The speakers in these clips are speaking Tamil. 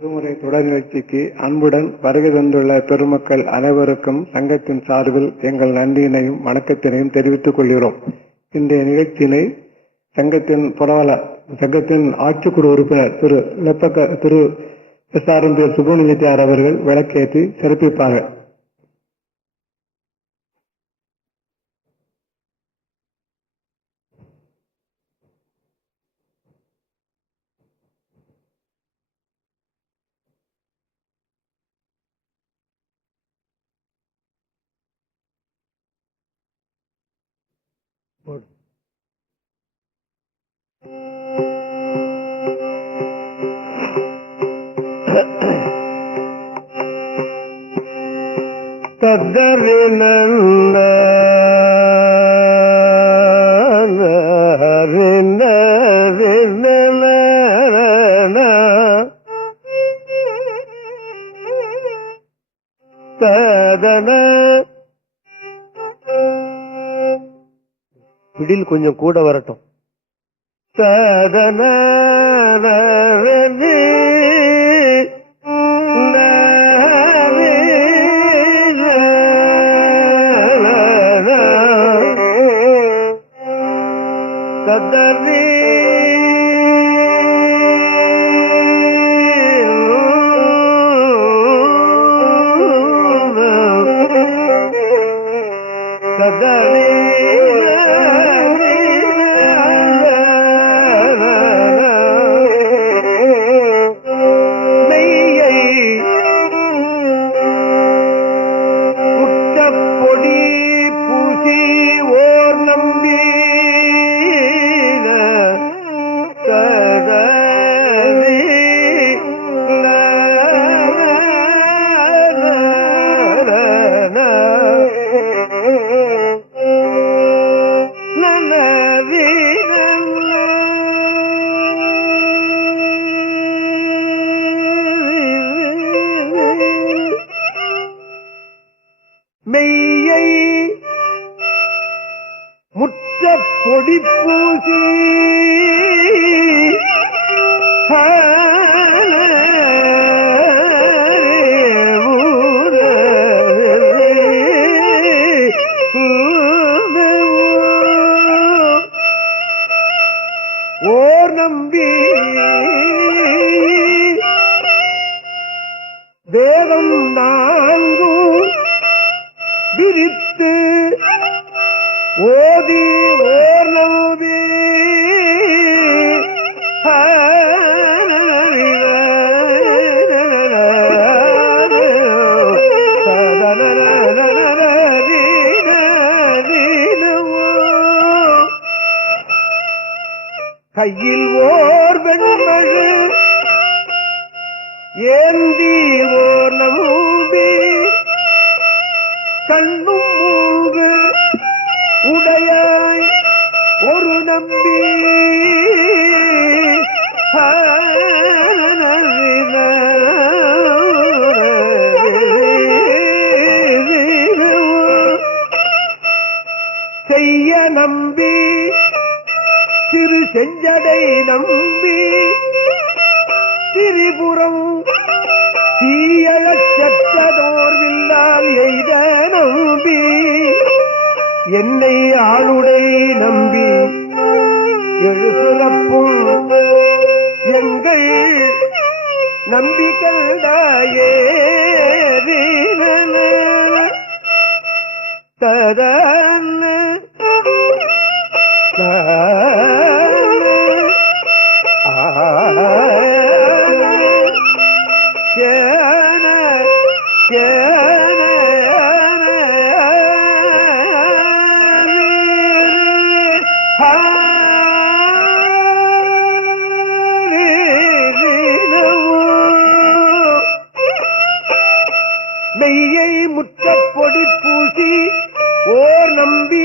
விடுமுறை தொடர் நிகழ்ச்சிக்கு அன்புடன் வருகை தந்துள்ள பெருமக்கள் அனைவருக்கும் சங்கத்தின் சார்பில் எங்கள் நன்றியினையும் வணக்கத்தினையும் தெரிவித்துக் கொள்கிறோம். இன்றைய நிகழ்ச்சியினை சங்கத்தின் ஆட்சிக்குழு உறுப்பினர் திரு SRMP சுப்பிரமணியத்தார் அவர்கள் விளக்கேற்றி சிறப்பிப்பார்கள். பிடில் கொஞ்சம் கூட வரட்டும். மெய்யை முற்ற பொடி பூசி ஓர் நம்பி வேதம் நான்கும் விரித்து ஓதி ஓர் நம்பி கையில் ஓர் வெண்மழு ஏந்தி ஓர் நம்பி கண்ணும் மூன்று உடையாய் ஒரு நம்பி செய்ய நம்பி சிறு செஞ்சடை நம்பி திரிபுரம் தீயழச் சற்றதோர்வில்லால் எய்த நம்பி என்னை ஆளுடை நம்பி எழுசுரப்பும் எங்கள் நம்பிக்கையே ததன் மெய்யை முற்றப் பொடி பூசி ஓர் நம்பி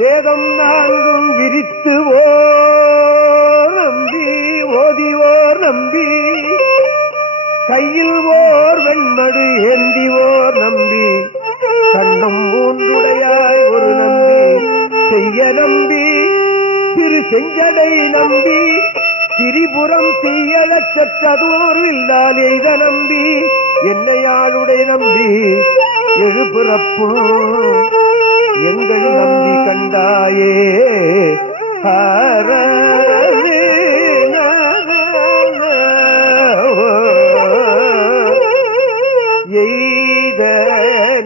வேதம் நான்கும் விரித்து ஓர் நம்பி ஓதி ஓர் நம்பி கையில் ஓர் வெண்மடு ஏந்தி ஓர் நம்பி கண்ணும் மூன்றுடையாய் ஒரு நம்பி செய்ய நம்பி சிறு செஞ்சடை நம்பி திரிபுரம் தீயழச் சற்றதோர் இல்லால் எய்த நம்பி என்னையாளுடைய நம்பி எழுபிறப்பு எங்கள் நம்பி கண்டாயே எய்த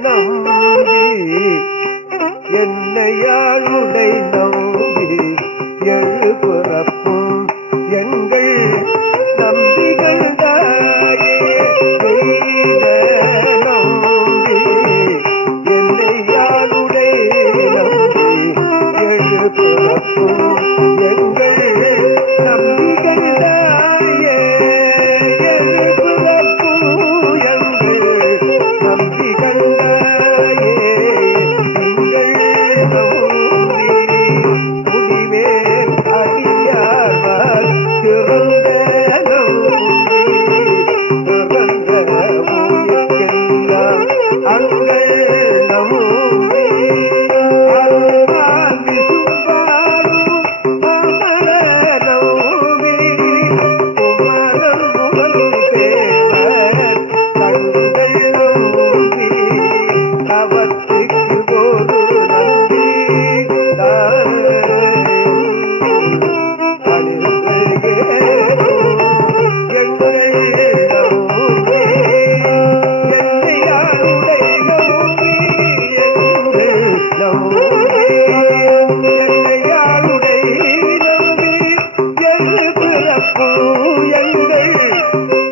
நம்பி என்னையாளுடை நம்பி எழுபிறப்பும் எங்கள் நம்பி கண்டாயே எய்த நம்பி என்னையாளுடை நம்பி எழுபிறப்பும் எங்கள் நம்பி கண்டாயே எழுபிறப்பும் எங்கள் நம்பி கண்டாயே எங்கள் நம்பி முடிவேன் அடியார் திறந்த நம்பி திறந்த ஊருக்கெல்லாம் அங்கள் நம்பி அருள்வான் விசும்பாடும் அமர நம்பி குமரன் முதல் தேவர் தங்கள் நம்பி அவற்றுக்கு போது நம்பி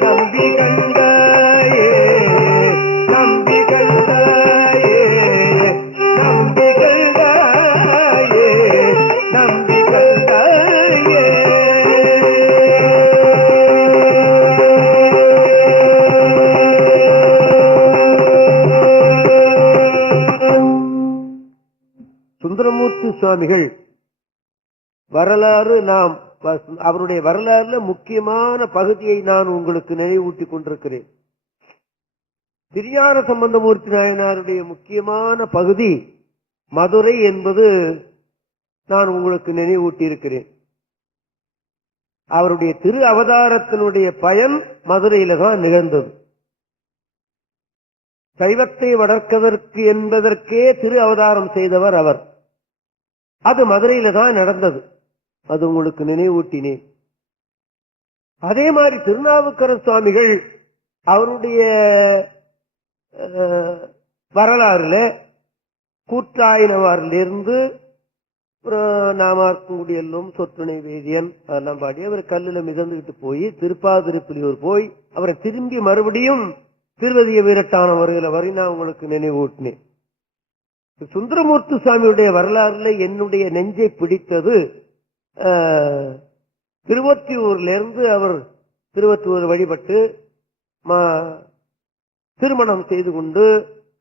நம்பி கண்டாயே நம்பி கண்டாயே நம்பி கண்டாயே நம்பி கண்டாயே சுந்தரமூர்த்தி சுவாமிகள் வரலாறு நாம் அவருடைய வரலாறுல முக்கியமான பகுதியை நான் உங்களுக்கு நினைவூட்டிக் கொண்டிருக்கிறேன். திருஞான சம்பந்தமூர்த்தி நாயனாருடைய முக்கியமான பகுதி மதுரை என்பது நான் உங்களுக்கு நினைவூட்டி இருக்கிறேன். அவருடைய திரு அவதாரத்தினுடைய பயன் மதுரையில தான் நிகழ்ந்தது. சைவத்தை வளர்க்கதற்கு என்பதற்கே திரு அவதாரம் செய்தவர் அவர். அது மதுரையில தான் நடந்தது. அது உங்களுக்கு நினைவூட்டினேன். அதே மாதிரி திருநாவுக்கரசு சுவாமிகள் அவருடைய வரலாறுல கூற்றாயினவாரிலிருந்து நாமார்க்குடியெல்லும் சொற்றுணை வேதியன் அதெல்லாம் பாடி அவர் கல்லுல மிதந்துகிட்டு போய் திருப்பாதிருப்புலியூர் போய் அவரை திரும்பி மறுபடியும் திருவதிய வீரட்டான வருகிற வரை நான் உங்களுக்கு நினைவூட்டினேன். சுந்தரமூர்த்தி சுவாமியுடைய வரலாறுல என்னுடைய நெஞ்சை பிடித்தது திருவொற்றியூர்ல இருந்து அவர் திருவொற்றியூர் வழிபட்டு திருமணம் செய்து கொண்டு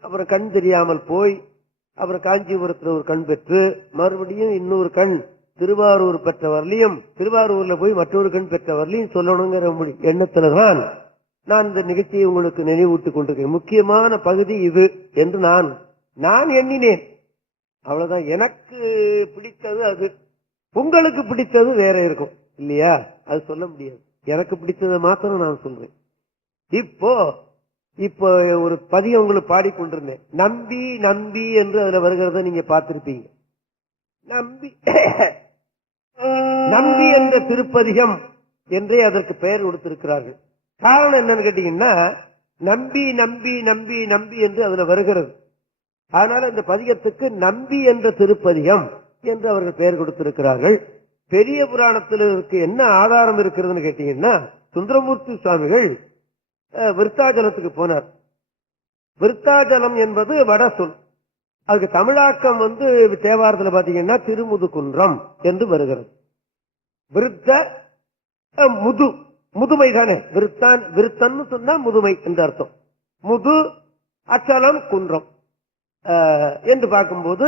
அப்புறம் கண் தெரியாமல் போய் அப்புறம் காஞ்சிபுரத்தில் ஒரு கண் பெற்று மறுபடியும் இன்னொரு கண் திருவாரூர் பெற்ற வரலையும் திருவாரூர்ல போய் மற்றொரு கண் பெற்ற வரலையும் சொல்லணுங்கிற எண்ணத்துலதான் நான் இந்த நிகழ்ச்சியை உங்களுக்கு நினைவூட்டிக் கொண்டிருக்கேன். முக்கியமான பகுதி இது என்று நான் எண்ணினேன். அவ்வளவுதான். எனக்கு பிடித்தது அது. உங்களுக்கு பிடித்தது வேற இருக்கும் இல்லையா? அது சொல்ல முடியாது. எனக்கு பிடித்ததை மாத்திரம் நான் சொல்றேன். இப்போ ஒரு பதியம் உங்களுக்கு பாடிக்கொண்டிருந்தேன். நம்பி நம்பி என்று அதுல வருகிறத நீங்க பார்த்திருப்பீங்க. நம்பி நம்பி என்ற திருப்பதிகம் என்றே அதற்கு பெயர் கொடுத்திருக்கிறார்கள். காரணம் என்னன்னு கேட்டீங்கன்னா நம்பி நம்பி நம்பி நம்பி என்று அதுல வருகிறது. அதனால இந்த பதிகத்துக்கு நம்பி என்ற திருப்பதிகம் என்று அவர்கள் பெயர் கொடுத்திருக்கிறார்கள். பெரிய புராணத்தில் என்ன ஆதாரம் இருக்கிறதுன்னு கேட்டீங்கன்னா சுந்தரமூர்த்தி சுவாமிகள் விருத்தாஜலத்துக்கு போனார். விருத்தாஜலம் என்பது வட சொல். அதுக்கு தமிழாக்கம் தேவாரத்தில் பாத்தீங்கன்னா திருமுதுகுன்றம் என்று வருகிறது. விருத்த முதுமை தானே. விருத்தன்னு சொன்னா முதுமை என்று அர்த்தம். முது அச்சலம் குன்றம் என்று பார்க்கும்போது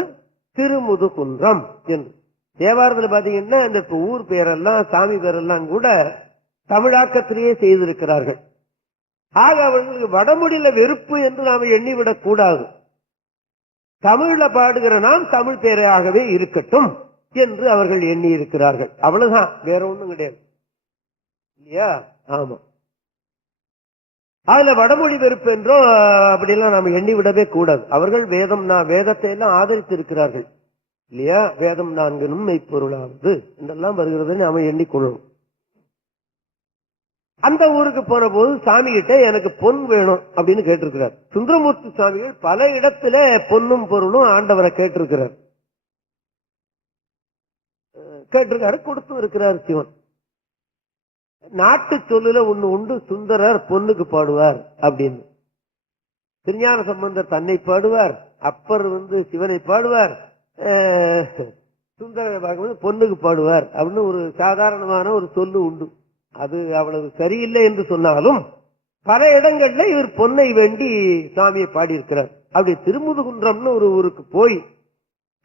திருமுதுகுன்றம் என்று. தேவாரத்தில் பாத்தீங்கன்னா இந்த ஊர் பேரெல்லாம் சாமி பேரெல்லாம் கூட தமிழாக்கத்திலேயே செய்திருக்கிறார்கள். ஆக அவர்களுக்கு வடமொழியில வெறுப்பு என்று நாம எண்ணிவிடக் கூடாது. தமிழ்ல பாடுகிற நாம் தமிழ் பேரையாகவே இருக்கட்டும் என்று அவர்கள் எண்ணி இருக்கிறார்கள். அவ்வளவுதான், வேற ஒண்ணும் கிடையாது. இல்லையா? ஆமா. அதுல வடமொழி வெறுப்பு என்றோ அப்படிலாம் நாம எண்ணி விடவே கூடாது. அவர்கள் வேதத்தை எல்லாம் ஆதரித்து இருக்கிறார்கள் இல்லையா? வேதம் நான்கினும் மெய்ப்பொருளாவது என்றெல்லாம் வருகிறது நாம எண்ணிக்கொள்ளணும். அந்த ஊருக்கு போன போது சாமி கிட்ட எனக்கு பொன் வேணும் அப்படின்னு கேட்டிருக்கிறார். சுந்தரமூர்த்தி சுவாமிகள் பல இடத்துல பொன்னும் பொருளும் ஆண்டவரை கேட்டிருக்கிறார். கொடுத்தும் இருக்கிறார் சிவன். நாட்டு சொல்லுல ஒண்ணு உண்டு, சுந்தரர் பொண்ணுக்கு பாடுவார் அப்படின்னு. திருஞான சம்பந்தர் தன்னை பாடுவார், அப்பர் சிவனை பாடுவார், சுந்தரர் பொண்ணுக்கு பாடுவார் அப்படின்னு ஒரு சாதாரணமான ஒரு சொல்லு உண்டு. அது அவ்வளவு சரியில்லை என்று சொன்னாலும் பல இடங்கள்ல இவர் பொன்னை வேண்டி சாமியை பாடியிருக்கிறார். அப்படி திருமுதுகுன்றம்னு ஒரு ஊருக்கு போய்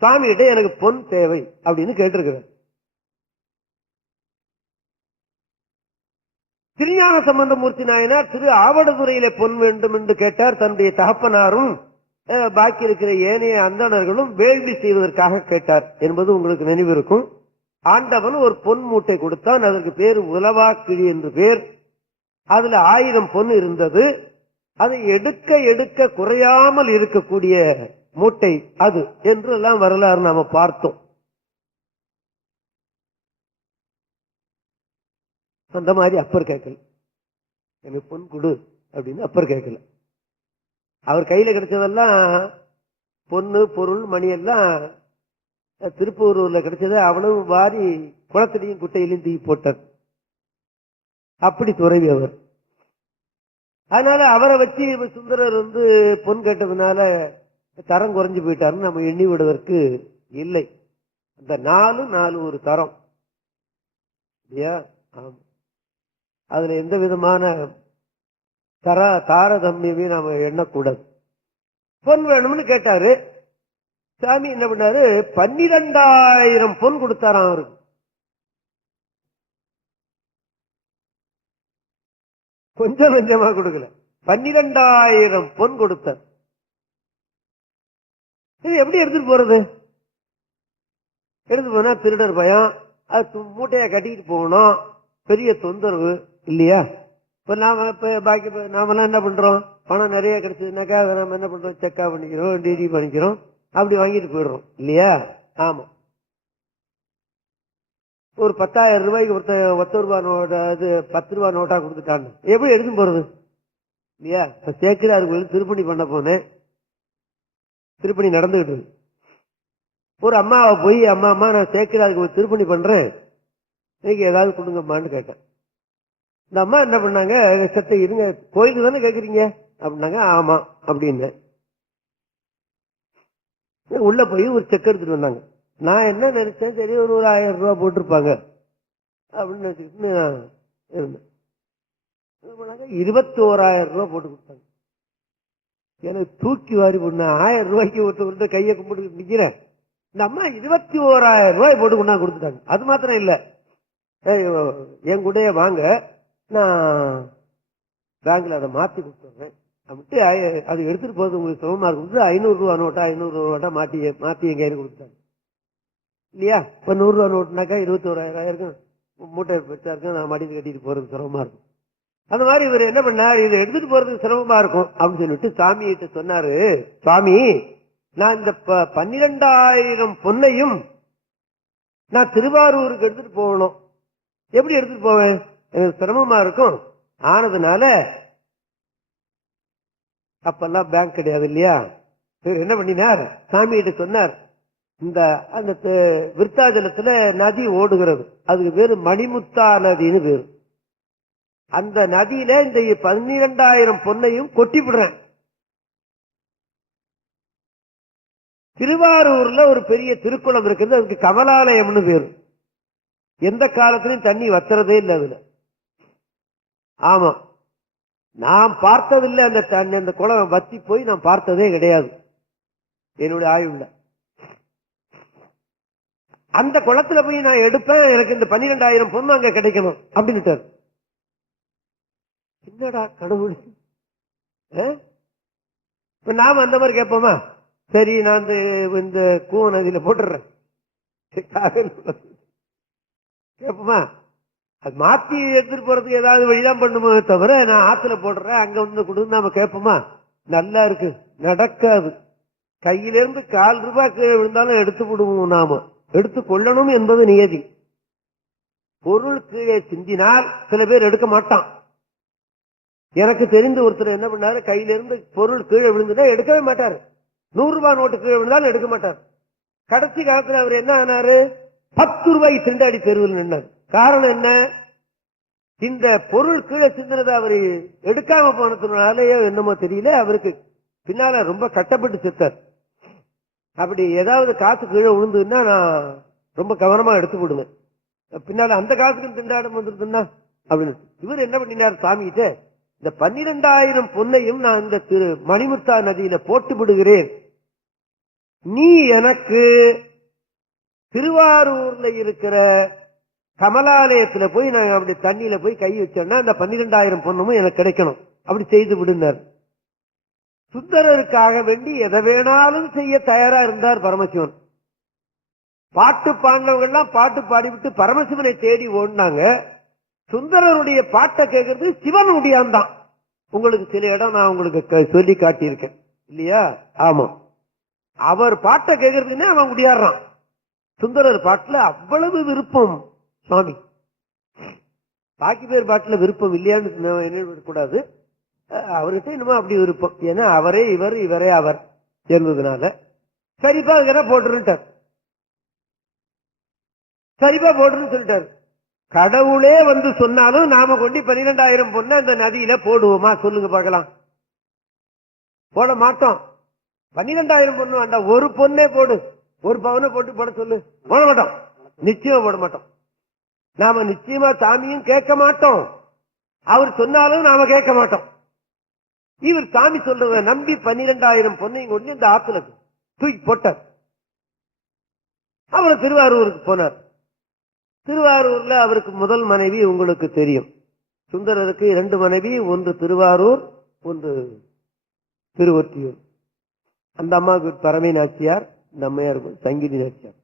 சாமிகிட்ட எனக்கு பொன் தேவை அப்படின்னு கேட்டிருக்கிறார். திருஞான சம்பந்தமூர்த்தி நாயனார் திரு ஆவடுதுறையில பொன் வேண்டும் என்று கேட்டார். தன்னுடைய தகப்பனாரும் பாக்கி இருக்கிற ஏனைய அந்தணர்களும் வேள்வி செய்வதற்காக கேட்டார் என்பது உங்களுக்கு நினைவிருக்கும். ஆண்டவன் ஒரு பொன் மூட்டை கொடுத்தான். அதற்கு பேர் உலவாக்கிழி என்று பேர். அதுல 1000 பொன் இருந்தது. அதை எடுக்க எடுக்க குறையாமல் இருக்கக்கூடிய மூட்டை அது என்று எல்லாம் வரலாறு நாம பார்த்தோம். அந்த மாதிரி அப்பர் கேட்கல, எனக்கு பொன் கொடு அப்படின்னு அப்பர் கேட்கல. அவர் கையில கிடைச்சதெல்லாம் பொண்ணு பொருள் மணி எல்லாம் திருப்பூரூர்ல கிடைச்சது அவ்வளவு வாரி குளத்திலையும் குட்டையிலையும் தூக்கி போட்டார். அப்படி துறவி அவர். அதனால அவரை வச்சு சுந்தரர் பொன் கேட்டதுனால தரம் குறைஞ்சு போயிட்டாருன்னு நம்ம எண்ணி விடுவதற்கு இல்லை. அந்த 4 ஒரு தரம் இல்லையா? ஆமா. அதுல எந்த விதமான தாரதமியமே நாம எண்ணக்கூடாது. பொன் வேணும்னு கேட்டாரு. சாமி என்ன பண்ணாரு? 12,000 பொன் கொடுத்தாராம் அவருக்கு. கொஞ்சம் கொஞ்சமா கொடுக்கல, 12,000 பொன் கொடுத்தார். இது எப்படி எடுத்துட்டு போறது? எடுத்து போனா திருடர் பயம், அது மூட்டையா கட்டிட்டு போகணும், பெரிய தொந்தரவு இல்லையா? இப்ப நாமெல்லாம் என்ன பண்றோம்? பணம் நிறைய கிடைச்சதுனாக்கா அதை நம்ம என்ன பண்றோம்? செக்கா பண்ணிக்கிறோம், டிடி பண்ணிக்கிறோம், அப்படி வாங்கிட்டு போயிடுறோம் இல்லையா? ஆமா. ஒரு 10,000 ரூபாய்க்கு ஒத்த ரூபாய் நோட்டா, அது 10 ரூபாய் நோட்டா கொடுத்துட்டான்னு எப்படி எடுத்து போறது இல்லையா? சேக்கிராருக்கு திருப்பணி பண்ண போனேன். திருப்பணி நடந்துகிட்டு இருக்கு. ஒரு அம்மாவை போய் அம்மா நான் சேக்கிராருக்கு திருப்பணி பண்றேன், இன்னைக்கு ஏதாவது கொடுங்கம்மான்னு கேட்டேன். இந்த அம்மா என்ன பண்ணாங்க? சட்டை இருங்க, கோயிலுக்கு தானே கேக்குறீங்க அப்படின்னாங்க. ஆமா அப்படின்னு. உள்ள போய் ஒரு செக் எடுத்துட்டு வந்தாங்க. நான் என்ன நினைச்சேன், சரி ஒரு 1000 ரூபாய் போட்டிருப்பாங்க அப்படின்னு நினைச்சுக்கிட்டு இருந்தேன். 21,000 ரூபாய் போட்டு கொடுத்தாங்க. எனக்கு தூக்கி வாரி போன 1000 ரூபாய்க்கு ஒருத்தர் கையை கும்பிட்டு நிக்கிறேன். இந்த அம்மா 21,000 ரூபாய் போட்டு கொண்டா கொடுத்துட்டாங்க. அது மாத்திரம் இல்ல, என் கூட வாங்க, நான் பேங்க்ல அதை மாத்தி கொடுத்துறேன் அப்படின்ட்டு அது எடுத்துட்டு போறது உங்களுக்கு சுகமா இருக்கும். 500 ரூபா நோட்டா 500 ரூபா மாத்தி எங்க கையில கொடுத்தாங்க இல்லையா? இப்ப 100 ரூபா நோட்டுனாக்கா 21,000 இருக்கும், மூட்டை பெருசா இருக்கும், நான் மடிந்து கட்டிட்டு போறது சிரமமா இருக்கும். அந்த மாதிரி இவர் என்ன பண்ணார்? இதை எடுத்துட்டு போறதுக்கு சிரமமா இருக்கும் அப்படின்னு சொல்லிட்டு சாமி கிட்ட சொன்னாரு. சுவாமி, நான் இந்த 12,000 பொன்னையும் நான் திருவாரூருக்கு எடுத்துட்டு போகணும், எப்படி எடுத்துட்டு போவேன்? எனக்கு சிரமமா இருக்கும். ஆனதுனால அப்பெல்லாம் பேங்க் கிடையாது இல்லையா? என்ன பண்ணினார்? சாமி கிட்ட சொன்னார், இந்த அந்த விருத்தாஜலத்துல நதி ஓடுகிறது, அதுக்கு பேரு மணிமுத்தா நதினு பேரு. அந்த நதியில இந்த 12,000 பொன்னையும் கொட்டி விடுறேன். திருவாரூர்ல ஒரு பெரிய திருக்குளம் இருக்குது, அதுக்கு கமலாலயம்னு பேரு. எந்த காலத்திலையும் தண்ணி வத்துறதே இல்லை அதுல. ஆமா, நான் பார்த்ததில்லை அந்த தண்ணி, அந்த குளம் வத்தி போய் நான் பார்த்ததே கிடையாது என்னுடைய ஆய்வுல. அந்த குளத்துல போய் நான் எடுப்பேன், எனக்கு இந்த 12,000 பொண்ணு அங்க கிடைக்கணும் அப்படின்னுட்டு. என்னடா கடவுள், நாம அந்த மாதிரி கேட்போமா? சரி, நான் இந்த கூவ நதியில போட்டுறேன் கேட்போமா? அது மாத்தி எடுத்துட்டு போறதுக்கு ஏதாவது வழிதான் பண்ணுமோ தவிர, நான் ஆத்துல போடுறேன் அங்க வந்து கொடுத்து நாம கேட்போமா? நல்லா இருக்கு, நடக்காது. கையிலிருந்து ₹1/4 கீழே விழுந்தாலும் எடுத்து விடுவோம், நாம எடுத்து கொள்ளணும் என்பது நியதி. பொருள் கீழே சிந்தினால் சில பேர் எடுக்க மாட்டான். எனக்கு தெரிந்து ஒருத்தர் என்ன பண்ணாரு, கையிலிருந்து பொருள் கீழே விழுந்துட்டா எடுக்கவே மாட்டாரு. ₹100 நோட்டு கீழே விழுந்தாலும் எடுக்க மாட்டார். கடைசி காலத்துல அவர் என்ன ஆனாரு, ₹10 திண்டாடி தெருவில் நின்னார். காரணம் என்ன? இந்த பொருள் கீழே சிந்தினதை அவரு எடுக்காம போனதுனாலயோ என்னமோ தெரியல, அவருக்கு பின்னால ரொம்ப கட்டப்பட்டு செத்தார். அப்படி ஏதாவது காசு கீழே விழுந்ததுன்னா நான் ரொம்ப கவனமா எடுத்து விடுவேன். பின்னால அந்த காசுக்கு திண்டாடம் வந்துருதுன்னா அப்படின்னு இவர் என்ன பண்ணினார், சாமிகிட்ட இந்த 12,000 பொன்னையும் நான் இந்த மணிமுத்தா நதியில போட்டு விடுகிறேன், நீ எனக்கு திருவாரூர்ல இருக்கிற கமலாலயத்துல போய் நான் அப்படி தண்ணியில போய் கை வச்சேன்னா அந்த 12,000 பொண்ணும் எனக்கு கிடைக்கணும், அப்படி செய்து விடுனார். சுந்தரருக்காக வேண்டி எதை வேணாலும் செய்ய தயாரா இருந்தார் பரமசிவன். பாட்டு பாடினவங்க எல்லாம் பாட்டு பாடிவிட்டு பரமசிவனை தேடி ஓடினாங்க. சுந்தரருடைய பாட்டை கேட்கறது சிவன் முடியாந்தான். உங்களுக்கு சில இடம் நான் உங்களுக்கு சொல்லி காட்டியிருக்கேன் இல்லையா? ஆமா, அவர் பாட்டை கேட்கறதுக்குன்னே அவன் முடியாடுறான். சுந்தரர் பாட்டுல அவ்வளவு விருப்பம் சுவாமி. பாக்கி பேர் பாட்டுல விருப்பம் இல்லையான்னு நினைவிடக்கூடாது. அவர்கிட்ட என்னமோ அப்படி விருப்பம். ஏன்னா அவரே இவர், இவரே அவர் என்பதனால சரிப்பா அதுக்கு போட்டுருட்டார். சரிப்பா போட்டுன்னு சொல்லிட்டாரு. கடவுளே வந்து சொன்னாலும் நாம கொண்டு 12,000 பொண்ணை அந்த நதியில போடுவோமா சொல்லுங்க பார்க்கலாம்? போட மாட்டோம். 12,000 பொண்ணு வேண்டாம், ஒரு பொண்ணே போடு, ஒரு பவனை போட்டு போட சொல்லு, போட மாட்டோம், நிச்சயமா போட மாட்டோம். நாம நிச்சயமா சாமியும் கேட்க மாட்டோம், அவர் சொன்னாலும் நாம கேட்க மாட்டோம். இவர் சாமி சொல்றத நம்பி 12,000 பொண்ணையும் கொண்டு இந்த ஆத்துல தூக்கி போட்டார். அவர் திருவாரூருக்கு போனார். திருவாரூர்ல அவருக்கு முதல் மனைவி உங்களுக்கு தெரியும். சுந்தரருக்கு 2 மனைவி, ஒன்று திருவாரூர், ஒன்று திருவொற்றியூர். அந்த அம்மாவுக்கு பரமை நாச்சியார், இந்த அம்மையாருக்கு சங்கிலி நாச்சியார்.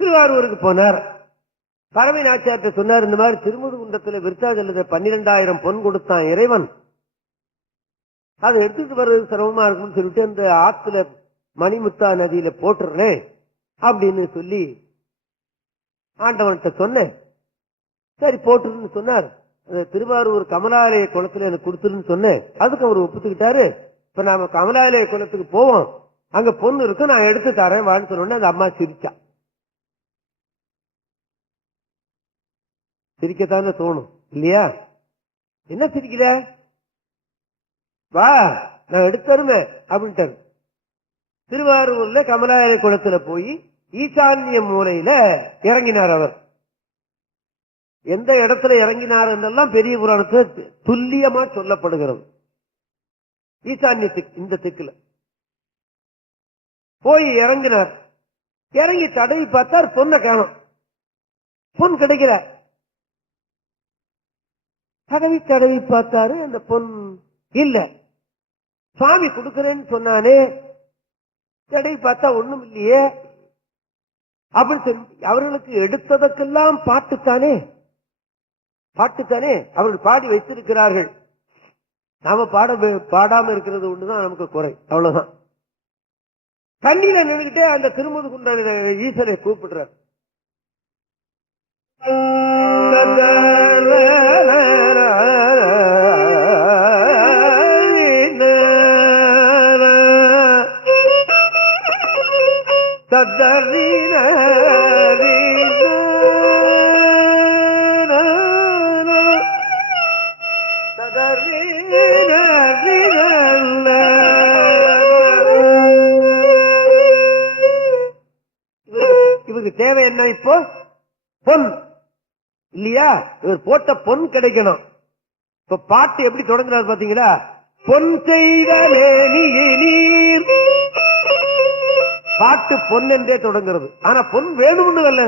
திருவாரூருக்கு போனார். பரமை நாச்சியார்ட்ட சொன்னார், இந்த மாதிரி திருமுதுகுன்றத்துல விருத்தாஜலத்தை 12,000 பொன் கொடுத்தான் இறைவன், அதை எடுத்துட்டு வர்றது சிரமமா இருக்கும்னு சொல்லிட்டு அந்த ஆத்துல மணிமுத்தா நதியில போட்டுறேன் அப்படின்னு சொல்லி ஆண்டவன்கிட்ட சொன்னேன். சரி போட்டுருன்னு சொன்னார். திருவாரூர் கமலாலய குளத்துல எனக்கு கொடுத்துருன்னு சொன்னேன். அதுக்கு அவர் ஒப்புத்துக்கிட்டாரு. இப்ப நாம கமலாலய குளத்துக்கு போவோம், அங்க பொண்ணு இருக்கு, நான் எடுத்து தரேன் வான்னு சொன்னோன்னே அந்த அம்மா சிரிச்சா. சிரிக்கத்தானே தோணும் இல்லையா? என்ன சிரிக்கல, வா நான் எடுத்து தருவேன் அப்படின்ட்டாரு. திருவாரூர்ல கமலாலய குளத்துல போய் ஈசான்ய மூலையில இறங்கினார். அவர் எந்த இடத்துல இறங்கினார் என்றெல்லாம் பெரிய புராணத்துல துல்லியமா சொல்லப்படுகிறது. ஈசான்ய இந்த திக்குல போய் இறங்கினார். இறங்கி தடவி பார்த்தார், பொண்ணை காணோம், பொன் கிடைக்கல. தடவி பார்த்தாரு, அந்த பொன் இல்ல. சுவாமி கொடுக்கிறேன்னு சொன்னானே, தடவி பார்த்தா ஒண்ணும் இல்லையே அப்படின்னு சொல்லி அவர்களுக்கு எடுத்ததற்கெல்லாம் பாட்டுத்தானே அவர்கள் பாடி வைத்திருக்கிறார்கள். நாம பாடாம இருக்கிறது ஒண்ணுதான் நமக்கு குறை, அவ்வளவுதான். கண்ணில நின்றுகிட்டே அந்த திருமுதுகுன்ற ஈஸ்வரை கூப்பிடுறார். இவருக்கு தேவை என்ன இப்போ? பொன் இல்லையா? இவர் போட்ட பொன் கிடைக்கணும். இப்ப பாட்டு எப்படி தொடங்குறாரு பாத்தீங்களா? பொன் செய்தலே நீர். பாட்டு பொன் என்றே தொடங்குறது. ஆனா பொன் வேணும்னு அல்ல,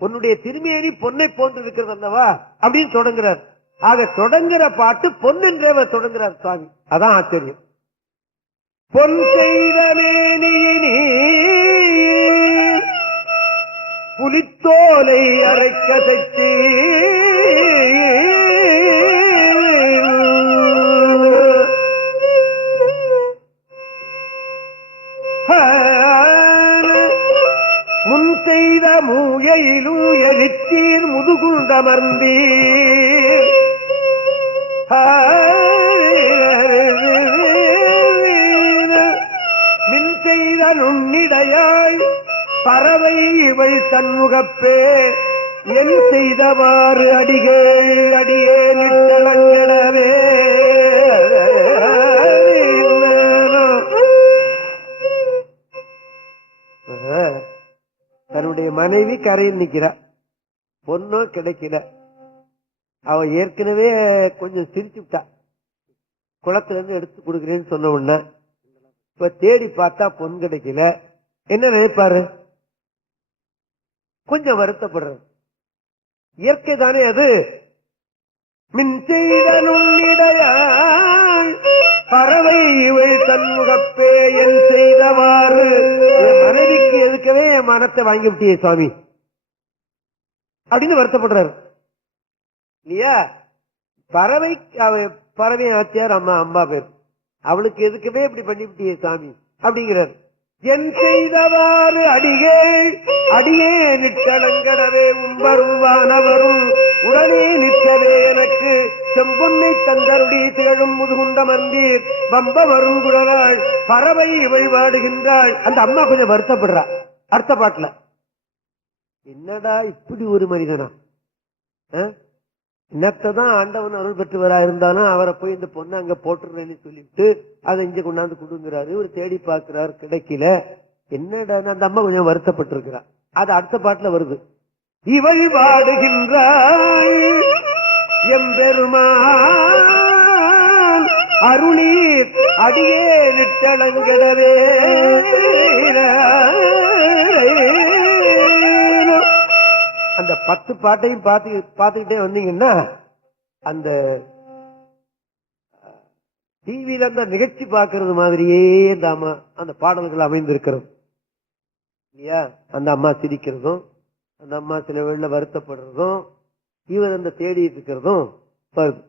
பொன்னுடைய திருமேனி பொன்னை போன்று இருக்கிறது அல்லவா அப்படின்னு தொடங்குறார். ஆக தொடங்குற பாட்டு பொன் என்றே தொடங்குறார் சுவாமி. அதான் ஆச்சரியம். பொன் செய்த மேனியினீர் புலித்தோலை அரைக்க தைத்து முன் செய்த மூயிலும் எரித்தீர் முதுகுண்டமர்ந்தீர் மின் செய்த நுண்ணிடையாய் பறவை இவை தன்முகப்பே என் செய்தவாறு அடியே நிட்டளங்களவே. தன்னுடைய மனைவி கரையில் நிக்கிறா, பொண்ணும் கிடைக்கல. அவ ஏற்கனவே கொஞ்சம் சிரிச்சுட்டா, குளத்துல இருந்து எடுத்து கொடுக்கிறேன்னு சொன்ன உடனே இப்ப தேடி பார்த்தா பொன் கிடைக்கல. என்ன நினைப்பாரு? கொஞ்சம் வருத்தப்படுறது இயற்கை தானே அது. மின் செய்த நுண்ணிடையாய் பறவை இவை தன்முகப்பே என் செய்தவாறு. மனைவிக்கு எதுக்கவே என் மனத்தை வாங்கி விட்டியே சுவாமி அப்படின்னு வருத்தப்படுறாரு இல்லையா? பறவை பறவை ஆச்சியார் அம்மா அம்மா பேர், அவளுக்கு எதுக்கவே இப்படி பண்ணிவிட்டியே சாமி அப்படிங்கிறார். என் செய்தவாறு அடியே நிற்கலங்கடவே உம்பரும் வானவரும் உடனே நிற்கவே எனக்கு செம்பொன்னை தந்தருடி திகழும் முதுகுண்டமர்ந்தீர் வம்ப வரும் குழலாள் பறவை வழிபாடுகின்றாள். அந்த அம்மா கொஞ்சம் வருத்தப்படுறா அடுத்த பாட்டுல. என்னடா இப்படி ஒரு மனிதனா, இன்னத்தான் ஆண்டவன் அருள் பெற்றவரா இருந்தாலும் அவரை போய் இந்த பொண்ணை அங்க போட்டுறேன்னு சொல்லிட்டு அதை இங்க கொண்டாந்து கொடுங்கிறாரு. இவர் தேடி பார்க்கிறாரு, கிடைக்கல. என்னடா அந்த அம்மா கொஞ்சம் வருத்தப்பட்டிருக்கிறார். அது அடுத்த பாட்டுல வருது. இவள் வாடுகின்றாய் எம்பெருமான் அருளீர் அடியே நிட்டளங்கடவே. அந்த 10 பாட்டையும் பார்த்துக்கிட்டே வந்தீங்கன்னா அந்த டிவியில அந்த நிகழ்ச்சி பார்க்கறது மாதிரியே அந்த பாடல்கள் அமைந்திருக்கிறது இல்லையா? அந்த அம்மா சிரிக்கிறதும், அந்த அம்மா சில வேளையில வருத்தப்படுறதும், இவர் அந்த தேடி இருக்கிறதும் வருது.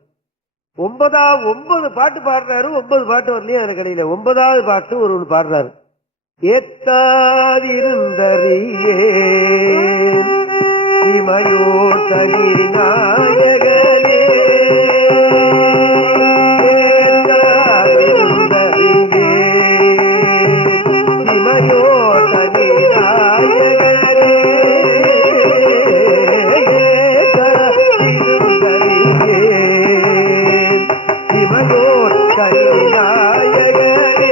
9 பாட்டு பாடுறாரு. 9 பாட்டு வரலையே அந்த கடையில 9வது பாட்டு ஒரு பாடுறாரு. ஏத்தாதிருந்தறியே இமையோ தனி நாயகனே இமையோ தனி நாயகனே இமையோ தனி நாயகனே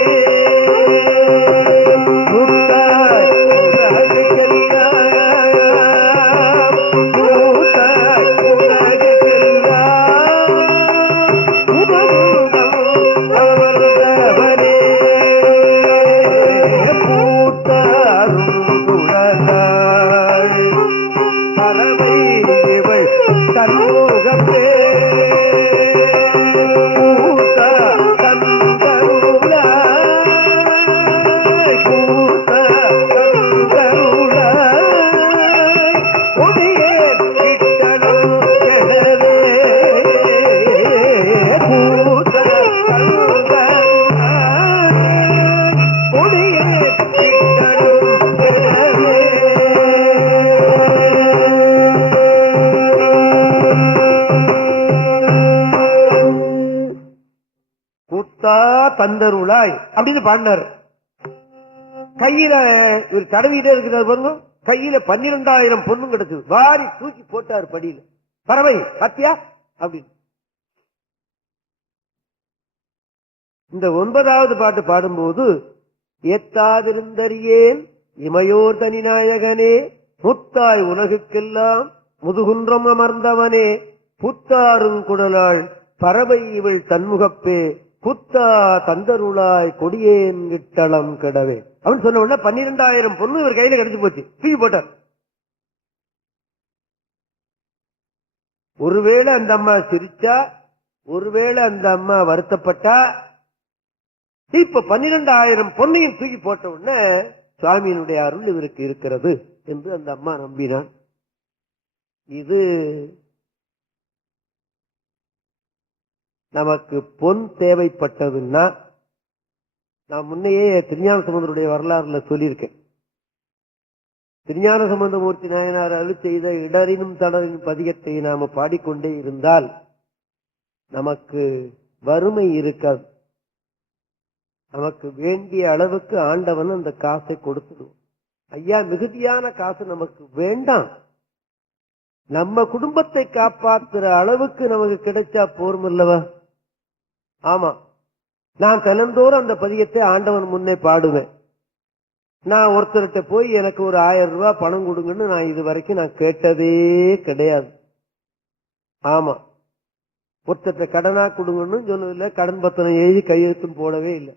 தந்தருளாய் அப்படின்னு பாடினார். கையில ஒரு தடவிட்டே இருக்கிறார் பாருங்க. கையில 12,000 பொண்ணும் கிடைச்சது. வாரி தூக்கி போட்டார் படியில. பறவை பாத்தியா அப்படின்னு. இந்த 9வது பாட்டு பாடும்போது ஏத்தாதிருந்தறியேன் இமையோர் தனி நாயகனே முத்தாய் உலகுக்கெல்லாம் முதுகுன்றம் அமர்ந்தவனே புத்தாரும் குடலாள் பறவை இவள் தன்முகப்பே புத்தா தந்தருளாய் கொடியேன் கிட்டளம் கிடவே. அவன் சொன்ன உடனே 12,000 பொண்ணு இவர் கையில கிடைச்சு போச்சு. தூக்கி போட்டார். ஒருவேளை அந்த அம்மா சிரிச்சா, ஒருவேளை அந்த அம்மா வருத்தப்பட்டா, இப்ப 12,000 பொண்ணையும் தூக்கி போட்ட உடனே சுவாமியினுடைய அருள் இவருக்கு இருக்கிறது என்று அந்த அம்மா நம்பினான். இது நமக்கு பொன் தேவைப்பட்டதுன்னா, நான் முன்னையே திருஞான சம்பந்தருடைய வரலாறுல சொல்லியிருக்கேன். திருஞான சம்பந்தமூர்த்தி நாயனார் அருள் செய்த இடரினும் தளரினும் பதிகத்தை நாம பாடிக்கொண்டே இருந்தால் நமக்கு வறுமை இருக்காது. நமக்கு வேண்டிய அளவுக்கு ஆண்டவன் அந்த காசை கொடுத்துடுவோம். ஐயா, மிகுதியான காசு நமக்கு வேண்டாம். நம்ம குடும்பத்தை காப்பாற்றுற அளவுக்கு நமக்கு கிடைச்சா போரும் அல்லவா? ஆமா, நான் தினந்தோறும் அந்த பதிகத்தை ஆண்டவன் முன்னே பாடுவேன். நான் ஒருத்தர்கிட்ட போய் எனக்கு ஒரு 1000 ரூபாய் பணம் கொடுங்கன்னு நான் இது வரைக்கும் நான் கேட்டதே கிடையாது. ஆமா, ஒருத்தர்கிட்ட கடனா கொடுங்கன்னு சொன்னதில்லை, கடன் பத்திரம் எழுதி கையெழுத்தும் போடவே இல்லை.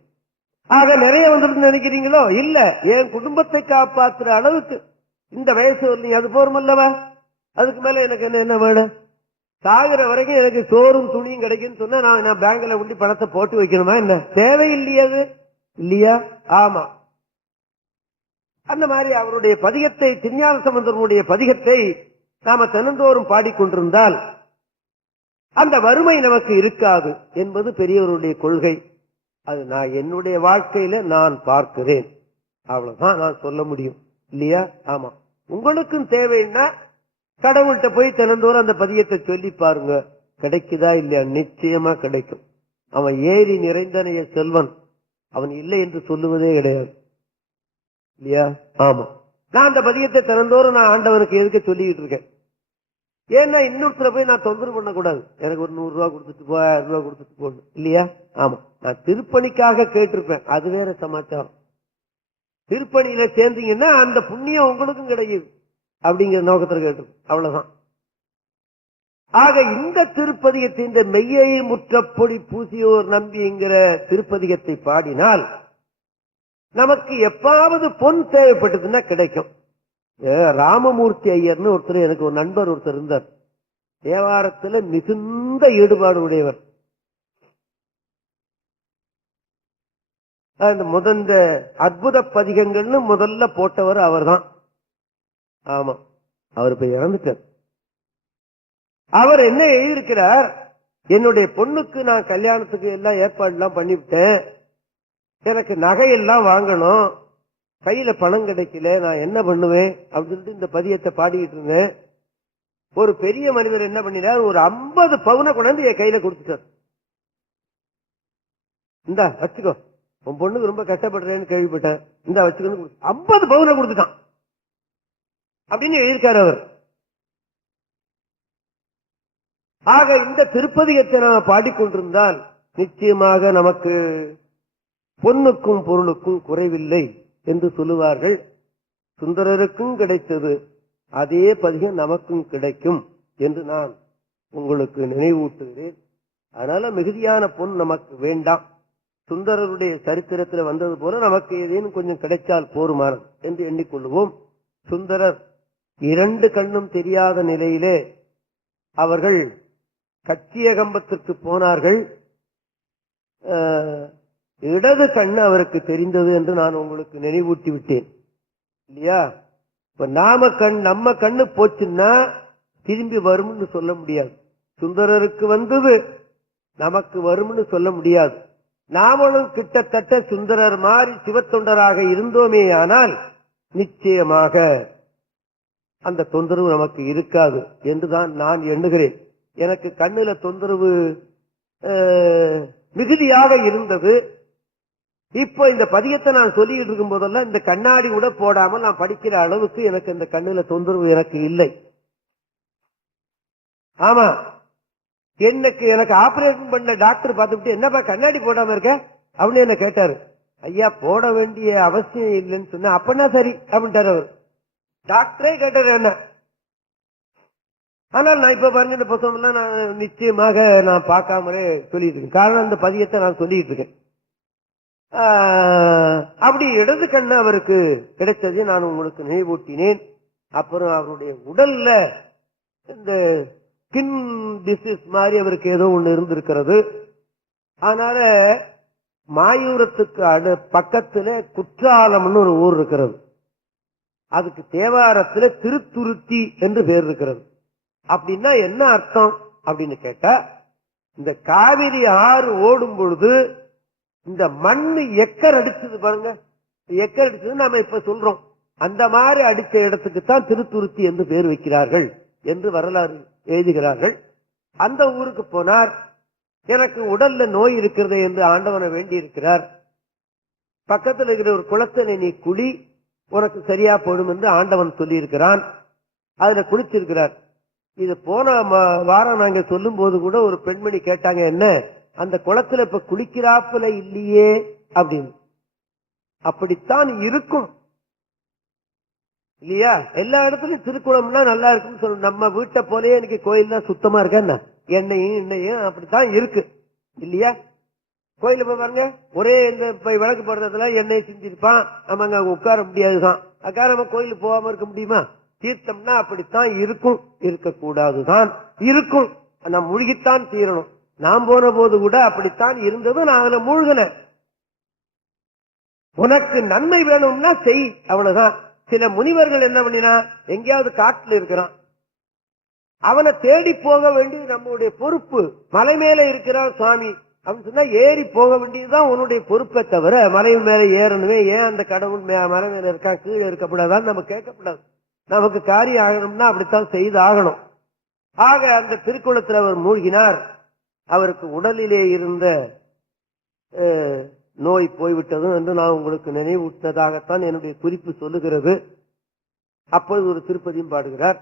ஆக நிறைய வந்துட்டு நினைக்கிறீங்களோ? இல்ல, என் குடும்பத்தை காப்பாற்றுற அளவுக்கு இந்த வயசு வரலீங்க, அது போரும் அல்லவா? அதுக்கு மேல எனக்கு என்ன வேணும்? சாகுற வரைக்கும் எனக்கு சோறும் துணியும் கிடைக்குன்னு சொன்னா நான் பேங்க்ல கொண்டு பணத்தை போட்டு வைக்கணுமா என்ன? தேவையில்லையா? அது இல்லையா? ஆமா. அந்த மாதிரி அவருடைய பதிகத்தை, திருஞான சம்பந்தருடைய பதிகத்தை நாம தினந்தோறும் பாடிக்கொண்டிருந்தால் அந்த வறுமை நமக்கு இருக்காது என்பது பெரியவருடைய கொள்கை. அது நான் என்னுடைய வாழ்க்கையில நான் பார்க்கிறேன். அவ்வளவுதான் நான் சொல்ல முடியும், இல்லையா? ஆமா. உங்களுக்கும் தேவைன்னா கடவுள்கிட்ட போய் தினந்தோறும் அந்த பதியத்தை சொல்லி பாருங்க, கிடைக்குதா இல்லையா? நிச்சயமா கிடைக்கும். அவன் ஏரி நிறைந்தனைய செல்வன், அவன் இல்லை என்று சொல்லுவதே கிடையாது, இல்லையா? ஆமா. நான் அந்த பதியத்தை தினந்தோறும் நான் ஆண்டவனுக்கு எதுக்க சொல்லிக்கிட்டு இருக்கேன். ஏன்னா இன்னொருத்தர போய் நான் தொந்தரவு பண்ணக்கூடாது. எனக்கு ஒரு 100 ரூபாய் கொடுத்துட்டு போ, 1000 ரூபாய் கொடுத்துட்டு போகணும், இல்லையா? ஆமா. நான் திருப்பணிக்காக கேட்டிருப்பேன், அது வேற சமாச்சாரம். திருப்பணியில சேர்ந்தீங்கன்னா அந்த புண்ணியம் உங்களுக்கும் கிடைக்குது அப்படிங்கிற நோக்கத்தில் கேட்டிருப்பேன், அவ்வளவுதான். ஆக இந்த திருப்பதிகத்தின் மெய்யை முற்றப்பொடி பூசியோர் நம்பிங்கிற திருப்பதிகத்தை பாடினால் நமக்கு எப்பாவது பொன் தேவைப்பட்டதுன்னா கிடைக்கும். ராமமூர்த்தி ஐயர்னு ஒருத்தர், எனக்கு ஒரு நண்பர் ஒருத்தர் இருந்தார். தேவாரத்துல மிகுந்த ஈடுபாடு உடையவர். இந்த அற்புத பதிகங்கள்னு முதல்ல போட்டவர் அவர் தான். ஆமா, அவர் இப்ப இறந்துட்டார். அவர் என்ன எழுதியிருக்கிறார்? என்னுடைய பொண்ணுக்கு நான் கல்யாணத்துக்கு எல்லாம் ஏற்பாடு எல்லாம் பண்ணிவிட்டேன், எனக்கு நகையெல்லாம் வாங்கணும், கையில பணம் கிடைக்கல, நான் என்ன பண்ணுவேன் அப்படின்னு சொல்லிட்டு இந்த பதியத்தை பாடிக்கிட்டு இருந்தேன். ஒரு பெரிய மனிதர் என்ன பண்ணினார், ஒரு 50 பவுனை கொண்டாந்து என் கையில கொடுத்துட்டார். இந்தா வச்சுக்கோ, உன் பொண்ணுக்கு ரொம்ப கஷ்டப்படுறேன்னு கேள்விப்பட்டேன், இந்தா வச்சுக்கோன்னு 50 பவுனை கொடுத்துட்டான் அப்படின்னு எழுதியிருக்காரு அவர். ஆக இந்த திருப்பதிகத்தை நாம் பாடிக்கொண்டிருந்தால் நிச்சயமாக நமக்கு பொன்னுக்கும் பொருளுக்கும் குறைவில்லை என்று சொல்லுவார்கள். சுந்தரருக்கும் கிடைத்தது அதே பதிகம் நமக்கும் கிடைக்கும் என்று நான் உங்களுக்கு நினைவூட்டுகிறேன். அதனால மிகுதியான பொன் நமக்கு வேண்டாம். சுந்தரருடைய சரித்திரத்தில் வந்தது போல நமக்கு ஏதேனும் கொஞ்சம் கிடைச்சால் போருமானது என்று எண்ணிக்கொள்வோம். சுந்தரர் 2 கண்ணும் தெரியாத நிலையிலே அவர்கள் கச்சியகம்பத்திற்கு போனார்கள். இடது கண்ணு அவருக்கு தெரிந்தது என்று நான் உங்களுக்கு நினைவூட்டி விட்டேன், இல்லையா? இப்ப நம்ம கண்ணு போச்சுன்னா திரும்பி வரும்னு சொல்ல முடியாது. சுந்தரருக்கு வந்தது நமக்கு வரும்னு சொல்ல முடியாது. நாமளும் கிட்டத்தட்ட சுந்தரர் மாதிரி சிவத்தொண்டராக இருந்தோமே ஆனால் நிச்சயமாக அந்த தொந்தரவு நமக்கு இருக்காது என்றுதான் நான் எண்ணுகிறேன். எனக்கு கண்ணுல தொந்தரவு மிகுதியாக இருந்தது. இப்போ இந்த பதியத்தை நான் சொல்லிட்டு இருக்கும் போதெல்லாம் இந்த கண்ணாடி கூட போடாமல் நான் படிக்கிற அளவுக்கு எனக்கு இந்த கண்ணுல தொந்தரவு எனக்கு இல்லை. ஆமா, எனக்கு ஆபரேஷன் பண்ண டாக்டர் பார்த்துட்டு என்னப்பா கண்ணாடி போடாம இருக்க அப்படின்னு என்ன கேட்டாரு. ஐயா, போட வேண்டிய அவசியம் இல்லைன்னு சொன்ன. அப்பனா சரி அப்படின்ட்டாரு அவர். டாக்டரே கேட்டாரு என்ன. ஆனால் நான் இப்ப பாருங்க இந்த புத்தகம் நான் நிச்சயமாக நான் பார்க்காமலே சொல்லிட்டு இருக்கேன். காரணம் இந்த பதியத்தை நான் சொல்லிட்டு இருக்கேன். அப்படி இடது கண்ணு அவருக்கு கிடைச்சதை நான் உங்களுக்கு நினைவூட்டினேன். அப்புறம் அவருடைய உடல்ல இந்த ஸ்கின் டிசீஸ் மாதிரி அவருக்கு ஏதோ ஒண்ணு இருந்திருக்கிறது. அதனால மாயூரத்துக்கு பக்கத்துல குற்றாலம்னு ஒரு ஊர் இருக்கிறது. அதுக்கு தேவாரத்துல திருத்துருத்தி என்று பேர் இருக்கிறது. அப்படின்னா என்ன அர்த்தம் அப்படின்னு கேட்டா, இந்த காவிரி ஆறு ஓடும் பொழுது இந்த மண்ணு எக்கர் அடிச்சது பாருங்க, எக்கர் அடிச்சது நாம இப்ப சொல்றோம், அந்த மாதிரி அடிச்ச இடத்துக்கு தான் திருத்துருத்தி என்று பேர் வைக்கிறார்கள் என்று வரலாறு எழுதுகிறார்கள். அந்த ஊருக்கு போனார். எனக்கு உடல்ல நோய் இருக்கிறது என்று ஆண்டவனை வேண்டி இருக்கிறார். பக்கத்தில் இருக்கிற ஒரு குளத்தில நீ குளி, உனக்கு சரியா போடும் என்று ஆண்டவன் சொல்லி இருக்கிறான். அதுல குளிச்சிருக்கிறார். இது போன வாரம் நாங்க சொல்லும் போது கூட ஒரு பெண்மணி கேட்டாங்க, என்ன அந்த குளத்துல இப்ப குளிக்கிறாப்புல இல்லையே அப்படின்னு. அப்படித்தான் இருக்கும் இல்லையா? எல்லா இடத்துலயும் திருக்குளம்னா நல்லா இருக்குன்னு சொல்லணும். நம்ம வீட்டை போலயே எனக்கு கோயில் தான் சுத்தமா இருக்க, என்ன எண்ணெயும் அப்படித்தான் இருக்கு இல்லையா? கோயில போய் பாருங்க, ஒரே இந்த விளக்கு போடுறதுல எண்ணெய் செஞ்சிருப்பான், நம்ம அங்க உட்கார முடியாதுதான். அக்கா நம்ம கோயிலுக்கு போகாம இருக்க முடியுமா? தீர்த்தம்னா அப்படித்தான் இருக்கும், இருக்கக்கூடாதுதான் இருக்கும். நான் மூழ்கித்தான் தீரணும். நான் போன போது கூட அப்படித்தான் இருந்தது, நான் அதுல மூழ்கினேன். உனக்கு நன்மை வேணும்னா செய், அவ்வளவுதான். சில முனிவர்கள் என்ன பண்ணினா, எங்கேயாவது காட்டுல இருக்கிறான், அவனை தேடி போக வேண்டியது நம்முடைய பொறுப்பு. மலை மேல இருக்கிறான் சுவாமி அப்படின்னு சொன்னா ஏறி போக வேண்டியதுதான் உன்னுடைய பொறுப்பை தவிர, மலை மேல ஏறணுமே, ஏன் அந்த கடவுள் மலை மேல இருக்கான் கீழே இருக்கக்கூடாதான் நம்ம கேட்கக்கூடாது. நமக்கு காரியம் ஆகணும்னா அப்படித்தான் செய்து ஆகணும். ஆக அந்த திருக்குளத்தில் அவர் மூழ்கினார். அவருக்கு உடலிலே இருந்த நோய் போய்விட்டது என்று நான் உங்களுக்கு நினைவூட்டதாகத்தான் என்னுடைய குறிப்பு சொல்லுகிறது. அப்பொழுது ஒரு திருப்பதியும் பாடுகிறார்.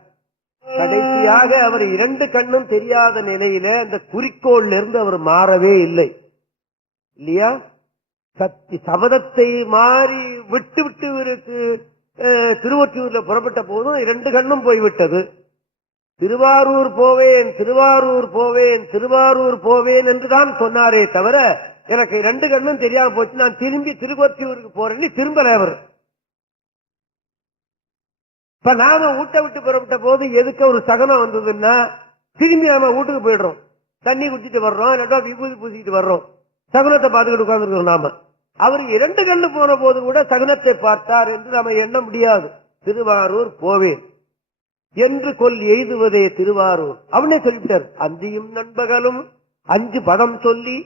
கடைசியாக அவர் 2 கண்ணும் தெரியாத நிலையில அந்த குறிக்கோள்ல இருந்து அவர் மாறவே இல்லை இல்லையா? சபதத்தை மாறி விட்டு விட்டு இவருக்கு திருவொற்றியூர்ல புறப்பட்ட போதும் 2 கண்ணும் போய்விட்டது. திருவாரூர் போவேன், திருவாரூர் போவேன், திருவாரூர் போவேன் என்றுதான் சொன்னாரே தவிர, எனக்கு 2 கண்ணும் தெரியாம போச்சு, நான் திரும்பி திருவொற்றியூருக்கு போறேன்னு திரும்பல அவர். இப்ப நாம வீட்டை விட்டு புறப்பட்ட போது எதுக்கு ஒரு சகனம் வந்ததுன்னா, திரும்பி நாம வீட்டுக்கு போயிடுறோம், தண்ணி குடிச்சிட்டு வர்றோம், இல்லாட்டா விபூதி பூசிட்டு வர்றோம், சகுனத்தை பார்த்துக்கிட்டு உட்கார்ந்துருக்கோம் நாம. அவர் 2 கண்ணு போன போது கூட சகுனத்தை பார்த்தார் என்று நாம எண்ண முடியாது. திருவாரூர் போவேன் என்று கொல் எய்துவதே திருவாரூர் அவனே சொல்லிவிட்டார். அந்தியும் நண்பகலும் 5 பதம் சொல்லி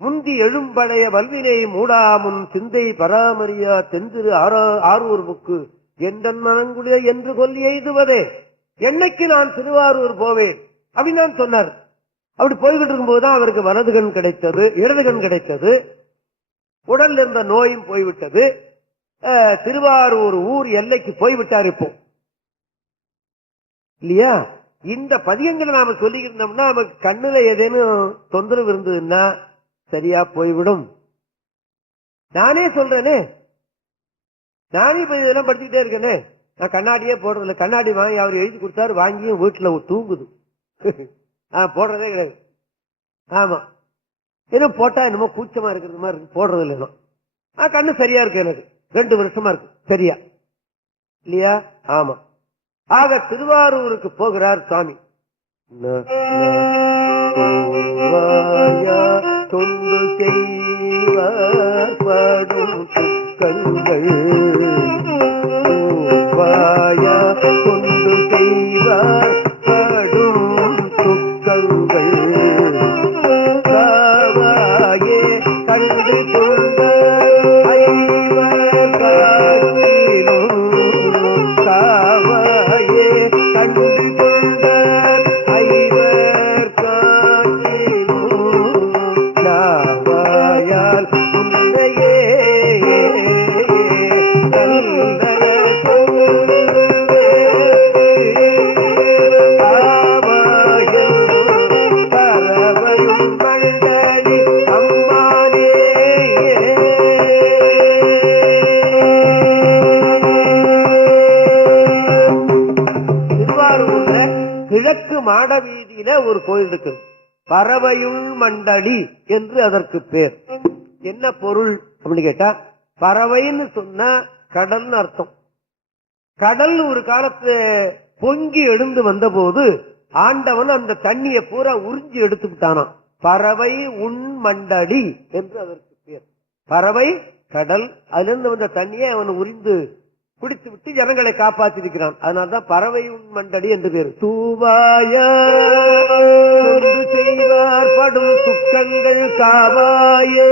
முந்தி எழும்படைய வல்வினை மூடாமுன் சிந்தை பராமரியா தென்திரு ஆரூர் புக்கு எந்தன் மனங்குடிய என்று கொல்லி எய்துவதே, என்னைக்கு நான் திருவாரூர் போவேன் அப்படின்னு நான் சொன்னார். அப்படி போய்கிட்டு இருக்கும்போதுதான் அவருக்கு வலது கண் கிடைத்தது, இடது கண் கிடைத்தது, உடல்ல இருந்த நோயும் போய்விட்டது. திருவாரூர் ஊர் எல்லைக்கு போய்விட்டார் இப்போ இல்லையா? இந்த பதியங்களை நாம சொல்லிக்கிட்டோம்னா நமக்கு கண்ணுல ஏதேனும் தொந்தரவு இருந்ததுன்னா சரியா போய்விடும். நானே சொல்றேனே, நானே இப்ப இதெல்லாம் படிச்சுக்கிட்டே இருக்கேனே, நான் கண்ணாடியே போடுறதில்ல. கண்ணாடி வாங்கி அவர் எழுதி கொடுத்தாரு, வாங்கியும் வீட்டுல தூங்குது, போடுறதே கிடையாது. ஆமா, ஏதோ போட்டா என்னமோ கூச்சமா இருக்கிறது மாதிரி இருக்கு, போடுறது இல்லைன்னா. கண்ணு சரியா இருக்கு, எனக்கு 2 வருஷமா இருக்கு சரியா இல்லையா? ஆமா. ஆக திருவாரூருக்கு போகிறார் சுவாமி. தொண்டு செய்வார் படும் கண்கள், தொண்டு செய்வார் படும் துக்கங்கள், காவாயே கண்டு கொண்ட ஐவர் காற்றிலும், காவாயே கண்டு கொண்ட ஐவர் காற்றிலும், நாவாயால் உன்னையே கிழக்கு மாட வீதியில ஒரு கோயில் இருக்கு, பறவையுள் மண்டலி என்று அதற்கு பேர். என்ன பொருள் அப்படின்னு கேட்டா, பறவைன்னு சொன்னா கடல்னு அர்த்தம். கடல் ஒரு காலத்துல பொங்கி எழுந்து வந்த போது ஆண்டவன் அந்த தண்ணியை பூரா உறிஞ்சி எடுத்துக்கிட்டானாம். பறவை உன் மண்டலி என்று அதற்கு பேர். பறவை கடல், அதுல இருந்து வந்த தண்ணியை அவன் உறிந்து குடித்து விட்டு ஜனங்களை காப்பாற்றிருக்கிறான். அதனால்தான் பறவை மண்டடி என்று பேர். தூவாய செய்வார் படும் துக்கங்கள் காவாயே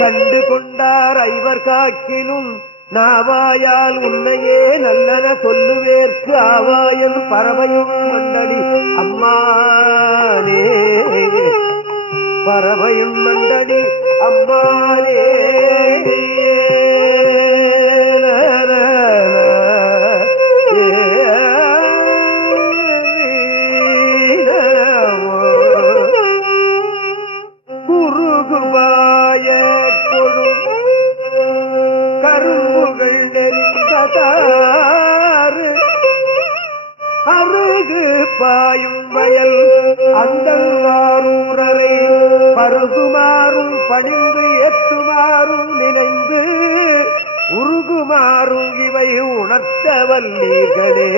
கண்டு கொண்டார் ஐவர் காக்கிலும் நாவாயால் உன்னையே நல்லன சொல்லுவேற்கு ஆவாயல் பறவையும் மண்டடி அம்மானே பறவையும் மண்டடி அம்மானே. குறுகுபாய கொழும் கரும்புகள் நெறிந்ததாறு அருகு பாயும் வயல் அந்தங்காரூரரை பருகுமாறும் பணிந்து ஏற்றுமாறும் நினைந்து உருகுமாறும் இவை உணர்த்த வல்லீர்களே.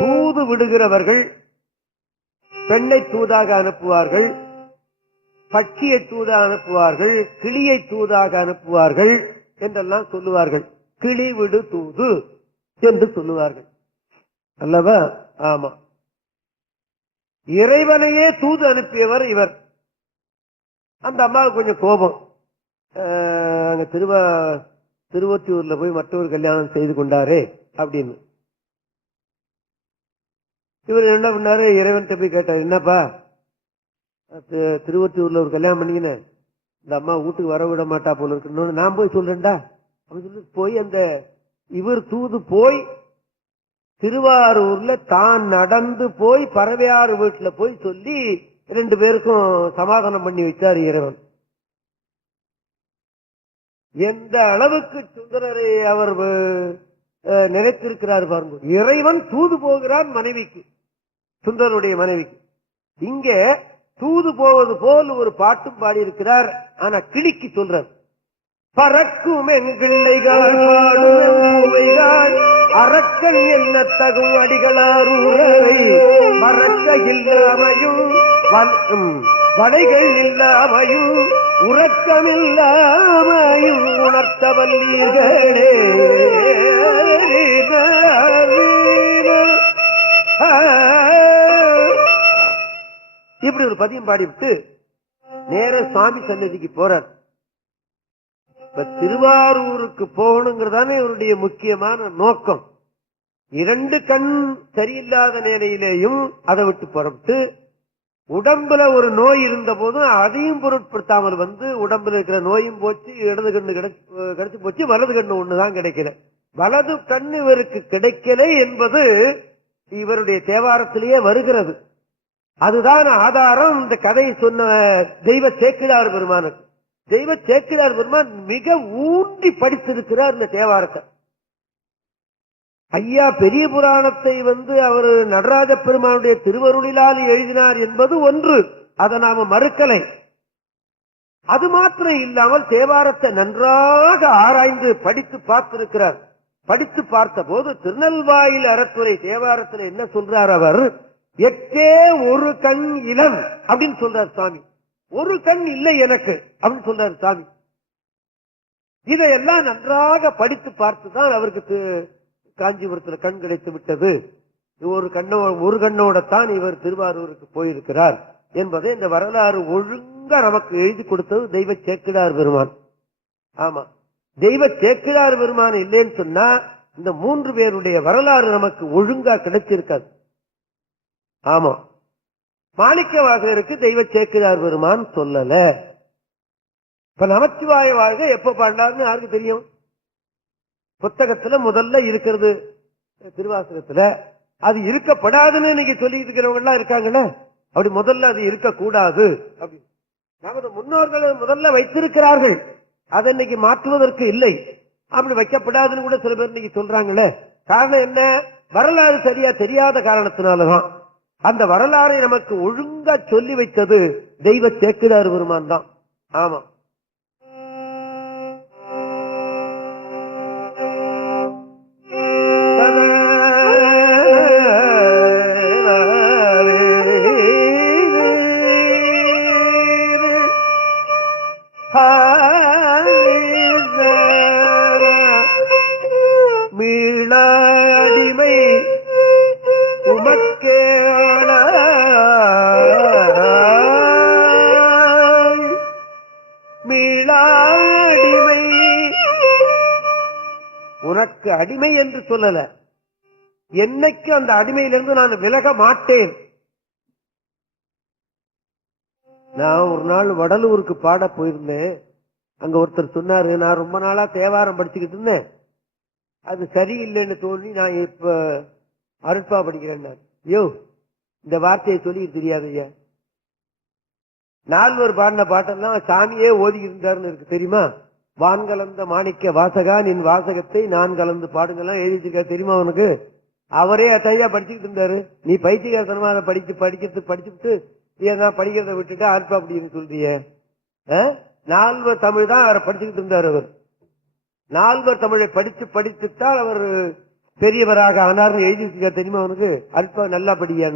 தூது விடுகிறவர்கள் பெண்ணை தூதாக அனுப்புவார்கள், பட்சியை தூதாக அனுப்புவார்கள், கிளியை தூதாக அனுப்புவார்கள் என்றெல்லாம் சொல்லுவார்கள். கிளி விடு தூது என்று சொல்லுவார்கள் அல்லவா? ஆமா, இறைவனையே தூது அனுப்பியவர் இவர். அந்த அம்மாவுக்கு கொஞ்சம் கோபம். அங்க திருவொற்றியூர்ல போய் மற்றொரு கல்யாணம் செய்து கொண்டாரே அப்படின்னு. இவர் என்ன பண்ணாரு, இறைவன்கிட்ட போய் கேட்டார், என்னப்பா திருவொற்றியூர்ல ஒரு கல்யாணம் பண்ணீங்கன்னு இந்த அம்மா வீட்டுக்கு வர விட மாட்டா போல இருக்கு, நான் போய் சொல்றேன்டா அப்படின்னு சொல்லி போய் அந்த இவர் தூது போய் திருவாரூர்ல தான் நடந்து போய் பறவையாறு வீட்டுல போய் சொல்லி 2 பேருக்கும் சமாதானம் பண்ணி வச்சார் இறைவன். எந்த அளவுக்கு சுந்தரரை அவர் நிறைத்திருக்கிறார் பாருங்க. இறைவன் தூது போகிறார் மனைவிக்கு, சுந்தரனுடைய மனைவிக்கு. இங்கே தூது போவது போல் ஒரு பாட்டும் பாடியிருக்கிறார். ஆனா கிளிக்கு சொல்றார், பறக்கும் எங்கிள்ளைகள் பாடுவைகள் அரக்கன் என்ன தகும் அடிகளாரூரை மறக்க இல்லாமையும் வலைகள் இல்லாமையும் உறக்கமில்லாமையும் உணர்த்த வல்லீர்களே. இப்படி ஒரு பதியம் பாடிவிட்டு நேர சுவாமி சன்னதிக்கு போறார். இப்ப திருவாரூருக்கு போகணுங்கிறதானே இவருடைய முக்கியமான நோக்கம். 2 கண் சரியில்லாத நிலையிலேயும் அதை விட்டு புறப்பட்டு, உடம்புல ஒரு நோய் இருந்த போதும் அதையும் பொருட்படுத்தாமல் வந்து உடம்புல இருக்கிற நோயும் போச்சு, இடது கண்ணு கிடைச்சு போச்சு, வலது கண்ணு ஒண்ணுதான் கிடைக்கல. வலது கண்ணு இவருக்கு கிடைக்கல என்பது இவருடைய தேவாரத்திலேயே வருகிறது. அதுதான் ஆதாரம் இந்த கதையை சொன்ன தெய்வ சேக்கிழார் பெருமானுக்கு. தெய்வ சேக்கிழார் பெருமான் மிக ஊன்றி படித்திருக்கிறார் இந்த தேவாரத்தை. ஐயா பெரிய புராணத்தை அவர் நடராஜ பெருமானுடைய திருவருளிலால் எழுதினார் என்பது ஒன்று, அதை நாம மறுக்கலை. அது மாத்திரம் இல்லாமல் தேவாரத்தை நன்றாக ஆராய்ந்து படித்து பார்த்திருக்கிறார். படித்து பார்த்த போது திருநெல்வாயில் அறத்துறை தேவாரத்தில் என்ன சொல்றார் அவர், எட்டே ஒரு கண் இளம் அப்படின்னு சொல்றார் சாமி. ஒரு கண் இல்லை எனக்கு அப்படின்னு சொல்றாரு சாமி. இதையெல்லாம் நன்றாக படித்து பார்த்துதான் அவருக்கு காஞ்சிபுரத்துல கண் கிடைத்து விட்டது. ஒரு கண்ணோட தான் இவர் திருவாரூருக்கு போயிருக்கிறார் என்பதை இந்த வரலாறு ஒழுங்கா நமக்கு எழுதி கொடுத்தது தெய்வ சேக்கிழார் பெருமான். ஆமா, தெய்வ சேக்கிழார் பெருமான் இல்லைன்னு சொன்னா இந்த 3 பேருடைய வரலாறு நமக்கு ஒழுங்கா கிடைச்சிருக்காது. ஆமா, மாணிக்க வாசகருக்கு தெய்வ சேக்கிழார் பெருமான் சொல்லல. இப்ப நமச்சிவாய வாழ்க எப்ப பாண்டாருன்னு யாருக்கு தெரியும்? புத்தகத்துல முதல்ல இருக்கிறது திருவாசகத்துல. அது இருக்கப்படாதுன்னு நீங்க சொல்லிட்டு இருக்கிறவங்க எல்லாம் இருக்காங்கல்ல, அப்படி முதல்ல அது இருக்கக்கூடாது அப்படி நமது முன்னோர்கள் முதல்ல வைத்திருக்கிறார்கள். அதை இன்னைக்கு மாற்றுவதற்கு இல்லை, அப்படி வைக்கப்படாதுன்னு கூட சில பேர் இன்னைக்கு சொல்றாங்களே. காரணம் என்ன? வரலாறு சரியா தெரியாத காரணத்தினாலதான். அந்த வரலாறை நமக்கு ஒழுங்கா சொல்லி வைத்தது தெய்வ சேக்கிழார் பெருமான் தான். ஆமா, உனக்கு அடிமை என்று சொல்லல, என்னைக்கு அந்த அடிமையிலிருந்து நான் விலக மாட்டேன். நான் ஒரு நாள் வடலூருக்கு பாட போயிருந்தேன். அங்க ஒருத்தர் சொன்னாரு, நான் ரொம்ப நாளா தேவாரம் படிச்சுக்கிட்டு இருந்தேன், அது சரியில்லைன்னு தோணி நான் இப்ப அருட்பா படிக்கிறேன். யோ, இந்த வார்த்தையை சொல்லி தெரியாது ஐயா. நால்வர் பாடின பாட்டெல்லாம் சாமியே ஓதிக்கிட்டு இருந்தாருன்னு இருக்கு தெரியுமா? வான் கலந்த மாணிக்க வாசகா நின் வாசகத்தை நான் கலந்து பாடுங்கெல்லாம் எழுதி வச்சிருக்கா தெரியுமா உனக்கு? அவரே அத்தையா படிச்சுக்கிட்டு இருந்தாரு. நீ பைத்தியகாரத்தனமா அதை படிச்சுட்டு நான் படிக்கிறத விட்டுட்டு அற்பா அப்படின்னு சொல்றிய. நால்வர் தமிழ் தான் அவரை படிச்சுக்கிட்டு இருந்தார். அவர் நால்வர் தமிழை படித்துத்தான் அவர் பெரியவராக ஆனார்னு எழுதி வச்சிருக்கா தெரியுமா உனக்கு? அற்பா நல்லா படியா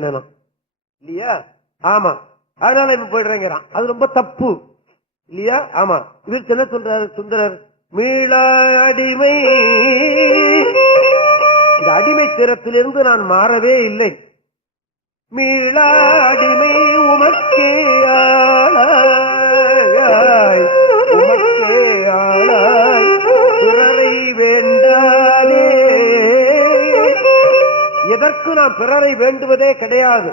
இல்லையா? ஆமா, அதனால இப்ப போயிடுறேங்கிறான். அது ரொம்ப தப்பு இல்லையா? ஆமா. இவர் என்ன சொல்றாரு சுந்தரர்? மீள அடிமை, இந்த அடிமை திறத்திலிருந்து நான் மாறவே இல்லை. மீள அடிமை உமக்கே ஆளாய், உமக்கே ஆளாய் பிறரை வேண்டானே. எதற்கு நான் பிறரை வேண்டுவதே கிடையாது.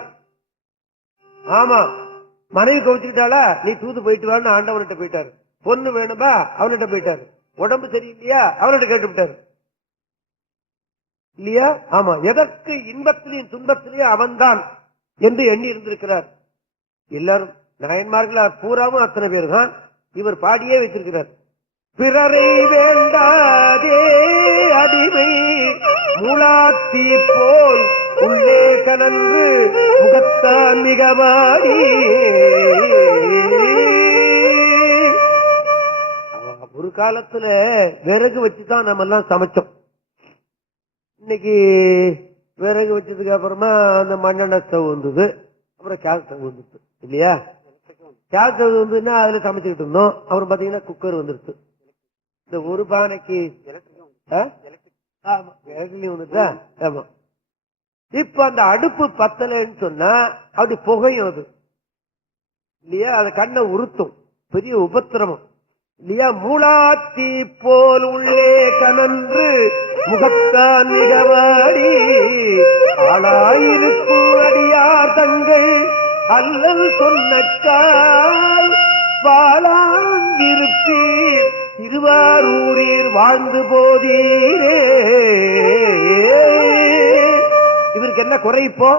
ஆமா, மனைவி கவச்சுக்கிட்டாளா, நீ தூது போயிட்டு வான்னு ஆண்டவன்கிட்ட போயிட்டாரு. பொண்ணு வேணுமா, அவன்கிட்ட போயிட்டாரு. உடம்பு சரியில்லையா, அவன்கிட்ட கேட்டு விட்டாரு இல்லையா? ஆமா, எதற்கு இன்பத்திலையும் துன்பத்திலையும் அவன்தான் என்று எண்ணி இருந்திருக்கிறார். எல்லாரும் நாயன்மார்கள் பூராவும் அத்தனை பேர் தான் இவர் பாடியே வைத்திருக்கிறார். பிறரை வேண்டாதே அடிமை மூலாத்தி போல் உள்ளே கனன்று முகத்தான் மிகவாடி. ஒரு காலத்துல விறகு வச்சுதான் நம்ம எல்லாம் சமைச்சோம். இன்னைக்கு விறகு வச்சதுக்கு அப்புறமா அந்த மண்ணெண்ணெய் ஸ்டவ் வந்தது, அப்புறம் கேஸ் ஸ்டவ் வந்துருச்சு இல்லையா? கேஸ் ஸ்டவ் வந்துன்னா அதுல சமைச்சுக்கிட்டு இருந்தோம். அப்புறம் பாத்தீங்கன்னா குக்கர் வந்துருச்சு. இந்த ஒரு பானைக்கு வந்துட்டா. ஆமா, இப்ப அந்த அடுப்பு பத்தலைன்னு சொன்னா அப்படி புகையும் அது இல்லையா? அது கண்ணை உறுத்தும், பெரிய உபத்திரமம் இல்லையா? மூலாத்தி போல் உள்ளே கனன்று முகத்தான் மிகவாடி ஆளாயிருக்கும் அடியார் தங்கள் அல்லல் சொன்னக்கால் வாழாங்கிருப்பீர் திருவாரூரில் வாழ்ந்து போதீரே. இவருக்கு என்ன குறை? இப்போ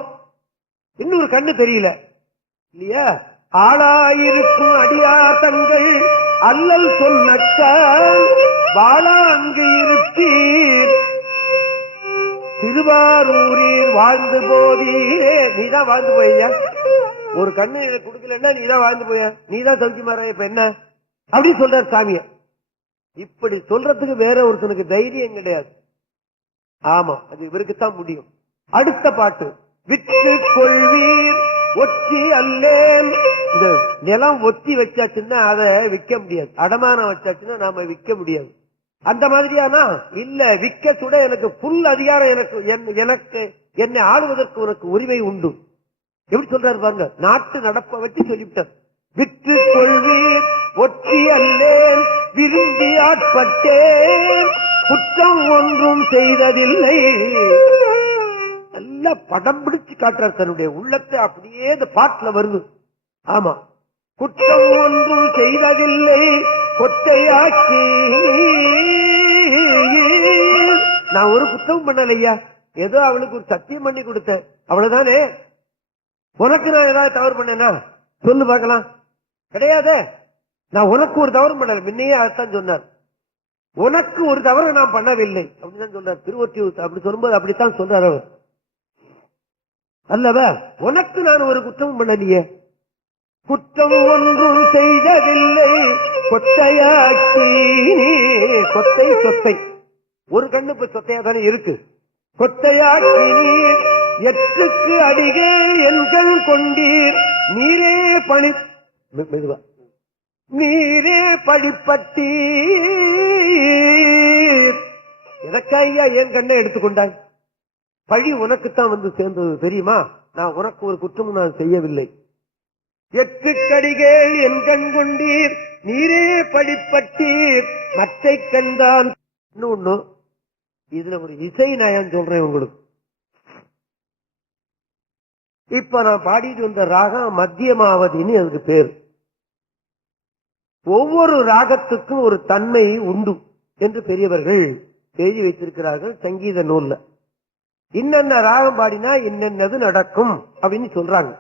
இன்னொரு கண்ணு தெரியல இல்லையா? ஆளாயிருக்கும் அடியார் தங்கள் அல்லல் சொன்னக்கால் வாழாங்கு இருப்பீர் திருவாரூரில் வாழ்ந்து போதீரே. நீதான் வாழ்ந்து போய்யா. ஒரு கண்ணு எனக்கு கொடுக்கலன்னா நீதான் வாழ்ந்து போய, நீதான் சௌக்கியமாற. இப்ப என்ன அப்படின்னு சொல்றார் சாமிய. இப்படி சொல்றதுக்கு வேற ஒருத்தனுக்கு தைரியம் கிடையாது. ஆமா, அது இவருக்குத்தான் முடியும். அடுத்த பாட்டு, விற்று கொள்வீர் ஒற்றி அல்லேன். இந்த நிலம் ஒத்தி வச்சாச்சுன்னா அதை விற்க முடியாது, அடமானம் வச்சாச்சுன்னா நாம விற்க முடியாது. அந்த மாதிரியானா இல்ல, விற்க சுட எனக்கு புல் அதிகாரம், எனக்கு என்னை ஆளுவதற்கு உனக்கு உரிமை உண்டு. எப்படி சொல்றாரு பாருங்க, நாட்டு நடப்ப வச்சு சொல்லிவிட்டார். விற்று கொள்வீர் ஒற்றி அல்லேன் விரும்பி ஆட்பட்டேன் குற்றம் ஒன்றும் செய்ததில்லை. நல்லா படம் பிடிச்சு காட்டுறார் தன்னுடைய உள்ளத்தை. அப்படியே இந்த பாட்டுல வருது. ஆமா, குற்றம் ஒன்றும் செய்ததில்லை கொட்டையாக்கி. நான் ஒரு குற்றம் பண்ணலையா, ஏதோ அவளுக்கு ஒரு சத்தியம் பண்ணி கொடுத்தேன், அவ்வளவுதானே. உனக்கு நான் ஏதாவது தவறு பண்ணேனா சொல்லு பார்க்கலாம். கிடையாதே, நான் உனக்கு ஒரு தவறு பண்ணல. முன்னையே அதைத்தான் சொன்னார், உனக்கு ஒரு தவறு நான் பண்ணவில்லை அப்படிதான் சொல்றார் திருவொற்றியூர். அப்படி சொல்லும்போது அப்படித்தான் சொல்றார் அவர் அல்லவா. உனக்கு நான் ஒரு குற்றம் பண்ணலையே, குற்றம் ஒன்றும் செய்ததில்லை கொட்டையாக்கி. கொட்டை சொத்தை, ஒரு கண்ணு இப்ப சொத்தையா தானே இருக்கு. கொட்டையாக்கி எட்டுக்கு அடிகே எண்கள் கொண்டீர் நீரே பணி மெதுவா நீரே படிப்பட்டீர். எதற்கையா என் கண்ணை எடுத்துக்கொண்டாய்? பழி உனக்குத்தான் வந்து சேர்ந்தது தெரியுமா. நான் உனக்கு ஒரு குற்றமும் நான் செய்யவில்லை. எட்டுக்கடிகள் என் கண் கொண்டீர் நீரே படிப்பட்டீர் மற்றை கண்டான். இன்னொன்னு, இதுல ஒரு இசை நயம் சொல்றேன் உங்களுக்கு. இப்ப நான் பாடிட்டு வந்த ராகம் மத்தியமாவதின்னு அதுக்கு பேர். ஒவ்வொரு ராகத்துக்கும் ஒரு தன்மை உண்டு என்று பெரியவர்கள் எழுதி வைத்திருக்கிறார்கள் சங்கீத நூல்ல. இன்னென்ன ராகம் பாடினா இன்னென்னது நடக்கும் அப்படின்னு சொல்றாங்க.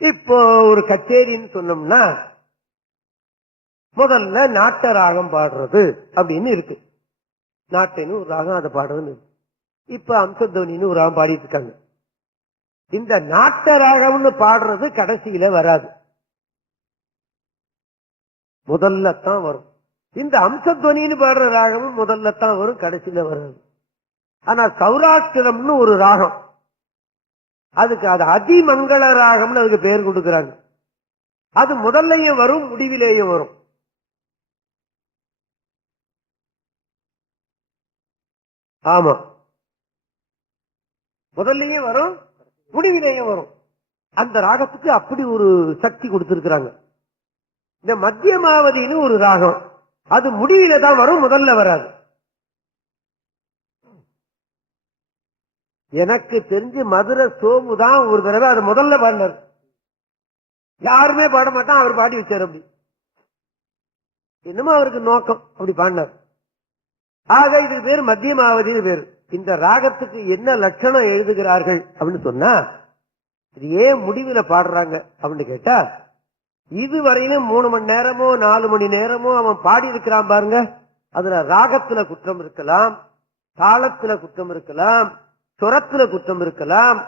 இப்போ ஒரு கச்சேரின்னு சொன்னோம்னா முதல்ல நாட்ட ராகம் பாடுறது அப்படின்னு இருக்கு. நாட்டின்னு ஒரு ராகம் அதை பாடுறதுன்னு இருக்கு. இப்ப அம்சத்வனின்னு ஒரு ராகம் பாடிட்டு இருக்காங்க. இந்த நாட்ட ராகம்னு பாடுறது கடைசியில வராது, முதல்ல தான் வரும். இந்த அம்சத்வனின்னு பாடுற ராகமும் முதல்ல தான் வரும், கடைசியில வராது. ஆனா சௌராஷ்டிரம்னு ஒரு ராகம், அதுக்கு அது அதிமங்கள ராகம்னு அதுக்கு பேர் கொடுக்கிறாங்க. அது முதல்லையும் வரும், முடிவிலேயும் வரும். ஆமா, முதல்லையும் வரும், முடிவிலேயும் வரும். அந்த ராகத்துக்கு அப்படி ஒரு சக்தி கொடுத்திருக்கிறாங்க. இந்த மத்தியமாவதின்னு ஒரு ராகம், அது முடிவில தான் வரும், முதல்ல வராது. எனக்கு தெரிஞ்சு மதுரை சோமு தான் ஒரு தடவை அது முதல்ல பாடினார். யாருமே பாட மாட்டான், அவர் பாடி வச்சார். அப்படி என்னமோ அவருக்கு நோக்கம், அப்படி பாடினார். ஆக இதுக்கு பேர் மத்தியமாவதின்னு பேரு. இந்த ராகத்துக்கு என்ன லட்சணம் எழுதுகிறார்கள் அப்படின்னு சொன்னா, இது ஏன் முடிவுல பாடுறாங்க அப்படின்னு கேட்டா, இதுவரையிலும் 3 மணி நேரமோ 4 மணி நேரமோ அவன் பாடி இருக்கிறான் பாருங்க, அதுல ராகத்துல குற்றம் இருக்கலாம், தாளத்துல குற்றம் இருக்கலாம், சுரத்துல குற்றம் இருக்கலாம்,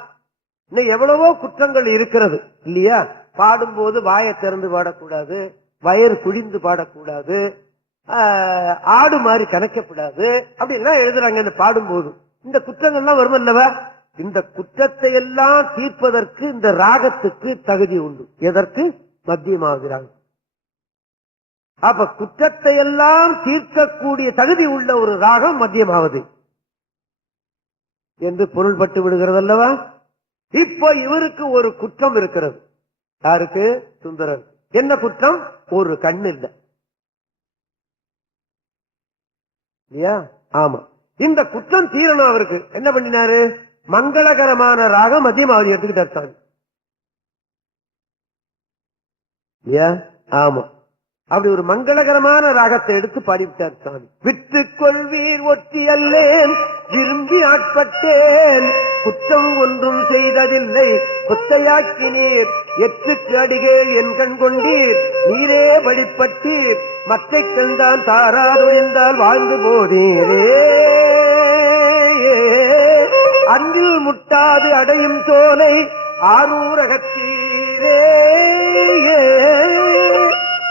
இன்னும் எவ்வளவோ குற்றங்கள் இருக்கிறது இல்லையா. பாடும்போது வாயை திறந்து பாடக்கூடாது, வயறு குழிந்து பாடக்கூடாது, ஆடு மாதிரி கணக்கப்படாது, அப்படின்லாம் எழுதுறாங்க. இந்த பாடும்போது இந்த குற்றங்கள்லாம் வரும் அல்லவா. இந்த குற்றத்தை எல்லாம் தீர்ப்பதற்கு இந்த ராகத்துக்கு தகுதி உண்டு. எதற்கு? மத்தியமாகிறாங்க. அப்ப குற்றத்தை எல்லாம் தீர்க்கக்கூடிய தகுதி உள்ள ஒரு ராகம் மத்தியமாவது என்று பொருள்பட்டு விடுகிறது அல்லவா. இப்போ இவருக்கு ஒரு குற்றம் இருக்கிறது. யாருக்கு? சுந்தரன். என்ன குற்றம்? ஒரு கண்ணு இல்லை இல்லையா. ஆமா, இந்த குற்றம் தீரணும். அவருக்கு என்ன பண்ணினாரு? மங்களகரமான ராகம் மத்தியமாவதி எடுத்துக்கிட்டார் சாமி. ஆமா, அப்படி ஒரு மங்களகரமான ராகத்தை எடுத்து பாடிவிட்டார் சாமி. விட்டுக் கொள்வீர் ஒற்றி அல்லேன், விரும்பி ஆட்பட்டேன், குற்றம் ஒன்றும் செய்ததில்லை, கொத்தையாக்கினீர், எட்டுக்கு அடிகேல் என் கண் கொண்டீர், நீரே வழிபட்டீர், மற்றை கண்தான் தாராதொழிந்தால் வாழ்ந்து போதீரே, அன்றில் முட்டாது அடையும் தோலை ஆரூரகத்தீரே,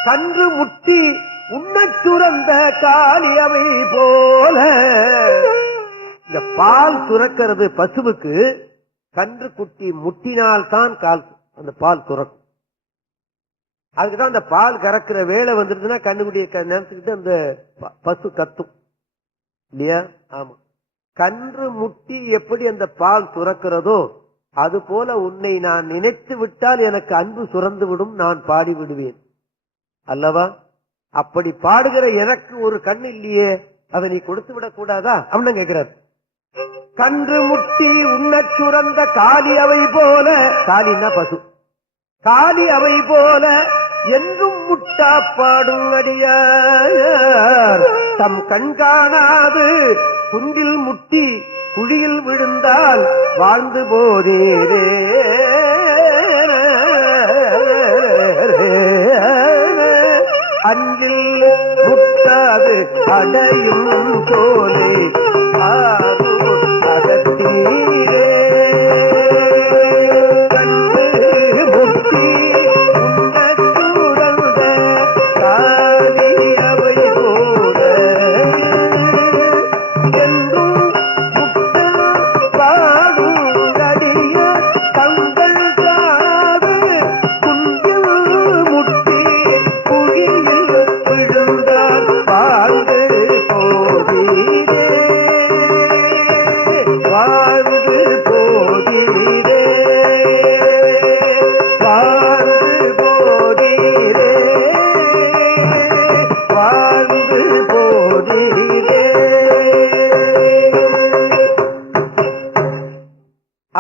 கன்று முட்டி உண்ணச் சுரந்த காளியவை போல. இந்த பால் சுரக்கிறது பசுவுக்கு, கன்று குட்டி முட்டினால்தான் கால் அந்த பால் சுரக்கும். அதுக்குதான் அந்த பால் கறக்கிற வேலை வந்துருச்சுன்னா கண்ணுக்குட்டிய நினைச்சுக்கிட்டு அந்த பசு கத்தும் இல்லையா. ஆமா, கன்று முட்டி எப்படி அந்த பால் சுரக்கிறதோ அது போல உன்னை நான் நினைத்து விட்டால் எனக்கு அன்பு சுரந்து விடும், நான் பாடி விடுவேன் அல்லவா. அப்படி பாடுகிற எனக்கு ஒரு கண் இல்லையே, அதை நீ கொடுத்து விடக் கூடாதா அப்படின்னு கேட்கிறார். கன்று முட்டி உண்ணச் சுரந்த காளி அவை போல, காளின்னா பசு, காளி அவை போல என்றும் முட்டா பாடும் அடியார், தம் கண் காணாது குன்றில் முட்டி குழியில் விழுந்தால் வாழ்ந்து போதேரே, அன்றில் முட்டாது அடையும் தோலை அகத்தீரே, கண்டு முட்டி உண்ணச் சுரந்த காளி அவை போல என்றும் முட்டா பாடும் அடிய தங்கள் காது குஞ்சில் முட்டி குழியில் விழுந்தால் வாழ்ந்து போதீரே.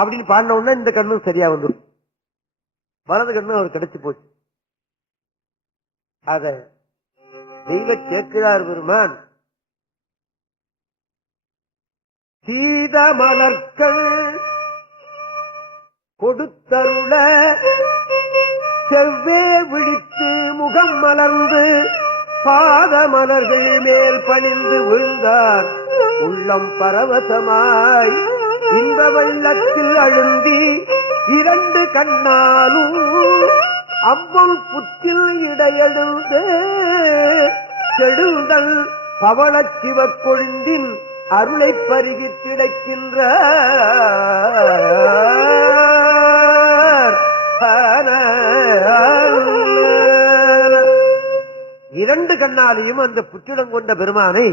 அப்படின்னு பாடின உடனே இந்த கண்ணும் சரியா வந்துடும். வலது கண்ணும் அவர் கிடைச்சு போச்சு. அத தெய்வ சேக்கிழார் பெருமான் சீத மலர்கள் கொடுத்தருள செவ்வே விழித்து முகம் மலர்ந்து பாத மலர்கள் மேல் பணிந்து விழுந்தார். உள்ளம் பரவசமாய் இந்த வெள்ளத்தில் அழுந்தி இரண்டு கண்ணாலும் அவ்வள் புற்றில் இடையெழுந்து செடுந்தல் பவளச் சிவக் கொழுந்தின் அருளை பருகி கிடைக்கின்ற இரண்டு கண்ணாலையும் அந்த புற்றிடம் கொண்ட பெருமானை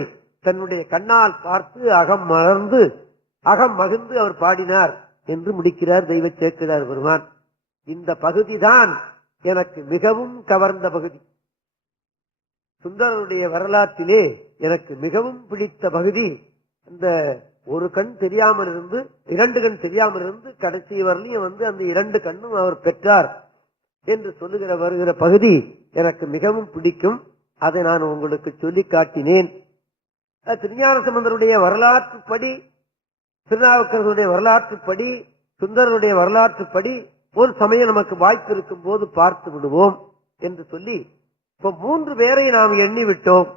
தன்னுடைய கண்ணால் பார்த்து அகம் மலர்ந்து அகம் மகிழ்ந்து அவர் பாடினார் என்று முடிக்கிறார் தெய்வ சேக்கிழார் பெருமான். இந்த பகுதிதான் எனக்கு மிகவும் கவர்ந்த பகுதி. சுந்தரருடைய வரலாற்றிலே எனக்கு மிகவும் பிடித்த பகுதி அந்த ஒரு கண் தெரியாமல் இருந்து இரண்டு கண் தெரியாமல் இருந்து கடைசி வரலையும் அந்த இரண்டு கண்ணும் அவர் பெற்றார் என்று சொல்லுகிற வருகிற பகுதி எனக்கு மிகவும் பிடிக்கும். அதை நான் உங்களுக்கு சொல்லி காட்டினேன். திருஞான சம்பந்தருடைய வரலாற்றுப்படி, திருநாவுக்கரசருடைய வரலாற்றுப்படி, சுந்தரருடைய வரலாற்றுப்படி ஒரு சமயம் நமக்கு வாய்ப்பு இருக்கும் போது பார்த்து விடுவோம் என்று சொல்லி இப்ப 3 பேரை நாம் எண்ணிவிட்டோம்.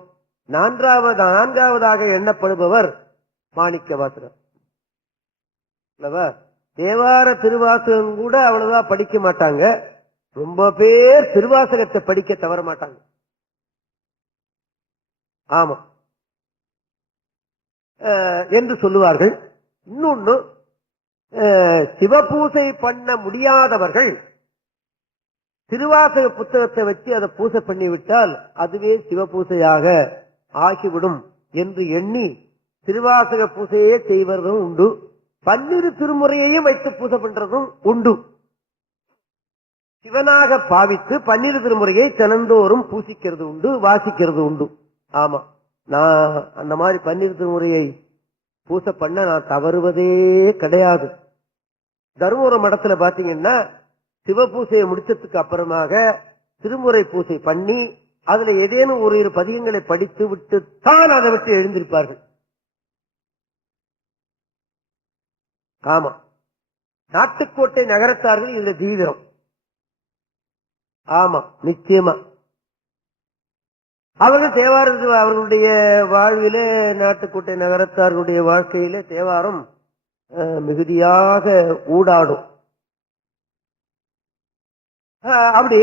நான்காவதாக எண்ணப்படுபவர் மாணிக்கவாசகர். தேவார திருவாசகம் கூட அவ்வளவுதான் படிக்க மாட்டாங்க. ரொம்ப பேர் திருவாசகத்தை படிக்க தவற மாட்டாங்க. ஆமா என்று சொல்லுவார்கள். இன்னொன்னு, சிவபூசை பண்ண முடியாதவர்கள் திருவாசக புத்தகத்தை வச்சு அதை பூசை பண்ணிவிட்டால் அதுவே சிவபூசையாக ஆகிவிடும் என்று எண்ணி திருவாசக பூசையே செய்வதும் உண்டு. 12 திருமுறையையும் வைத்து பூசை பண்றதும் உண்டு. சிவனாக பாவித்து 12 திருமுறையை தினந்தோறும் பூசிக்கிறது உண்டு, வாசிக்கிறது உண்டு. ஆமா, நான் அந்த மாதிரி 12 திருமுறையை பூசை பண்ண நான் தவறுவதே கிடையாது. தருமபுரம் மடத்துல பாத்தீங்கன்னா சிவபூசையை முடிச்சதுக்கு அப்புறமாக திருமுறை பூசை பண்ணி அதுல ஏதேனும் ஒரு 2 பதிகங்களை படித்து விட்டு தான் அதை விட்டு எழுந்திருப்பார்கள். ஆமா, நாட்டுக்கோட்டை நகரத்தார்கள் இதுல தீவிரம். ஆமா, நிச்சயமா அவர்கள் தேவாரம் அவர்களுடைய வாழ்விலே, நாட்டுக்கோட்டை நகரத்தார்களுடைய வாழ்க்கையிலே தேவாரம் மிகுதியாக ஊடாடும். அப்படி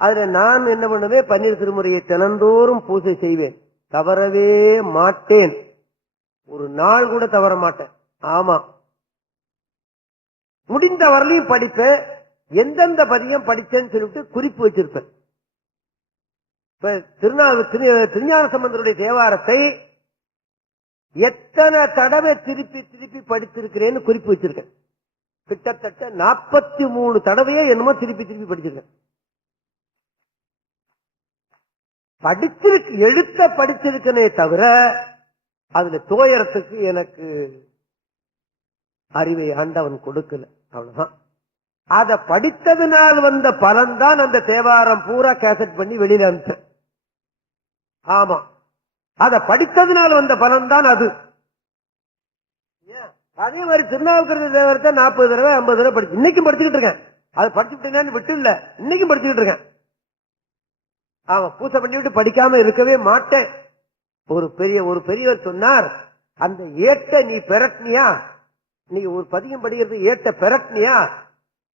அதுல நான் என்ன பண்ணுவேன், 12 திருமுறையை தினந்தோறும் பூஜை செய்வேன், தவறவே மாட்டேன். ஒரு நாள் கூட தவற மாட்டேன். ஆமா, முடிந்த வரலையும் படிப்பேன். எந்தெந்த பதியம் படிச்சேன்னு சொல்லிட்டு குறிப்பு வச்சிருப்பேன். திருஞான சம்பந்தருடைய தேவாரத்தை எத்தனை தடவை திருப்பி திருப்பி படித்திருக்கிறேன்னு குறிப்பு வச்சிருக்கேன். கிட்டத்தட்ட 43 தடவையே என்னமோ திருப்பி திருப்பி படிச்சிருக்கேன். எழுத்த படிச்சிருக்கனே தவிர அதுல தோயறத்துக்கு எனக்கு அறிவை ஆண்டவன் கொடுக்கல. அவ்வளவுதான். அதை படித்ததுனால் வந்த பலன் தான் அந்த தேவாரம் பூரா கேசட் பண்ணி வெளியில அனுப்பிச்சேன். ஆமா, அதை படித்ததுனால் வந்த பலன் தான் அது. அதே மாதிரி திருநாவுக்கரசர் தேவாரத்தை 40 தடவை 50 தடவை படிச்சு இன்னைக்கும் படிச்சுக்கிட்டு இருக்கேன். அது படிச்சுட்டேன்னு விட்டு இல்ல, இன்னைக்கும் படிச்சுக்கிட்டு இருக்கேன். ஆமா, பூசை பண்ணிவிட்டு படிக்காம இருக்கவே மாட்டேன். ஒரு பெரியவர் சொன்னார், அந்த ஏட்ட நீ பெரட்னியா, நீ ஒரு பதியம் படிக்கிறது ஏட்ட பெரட்னியா,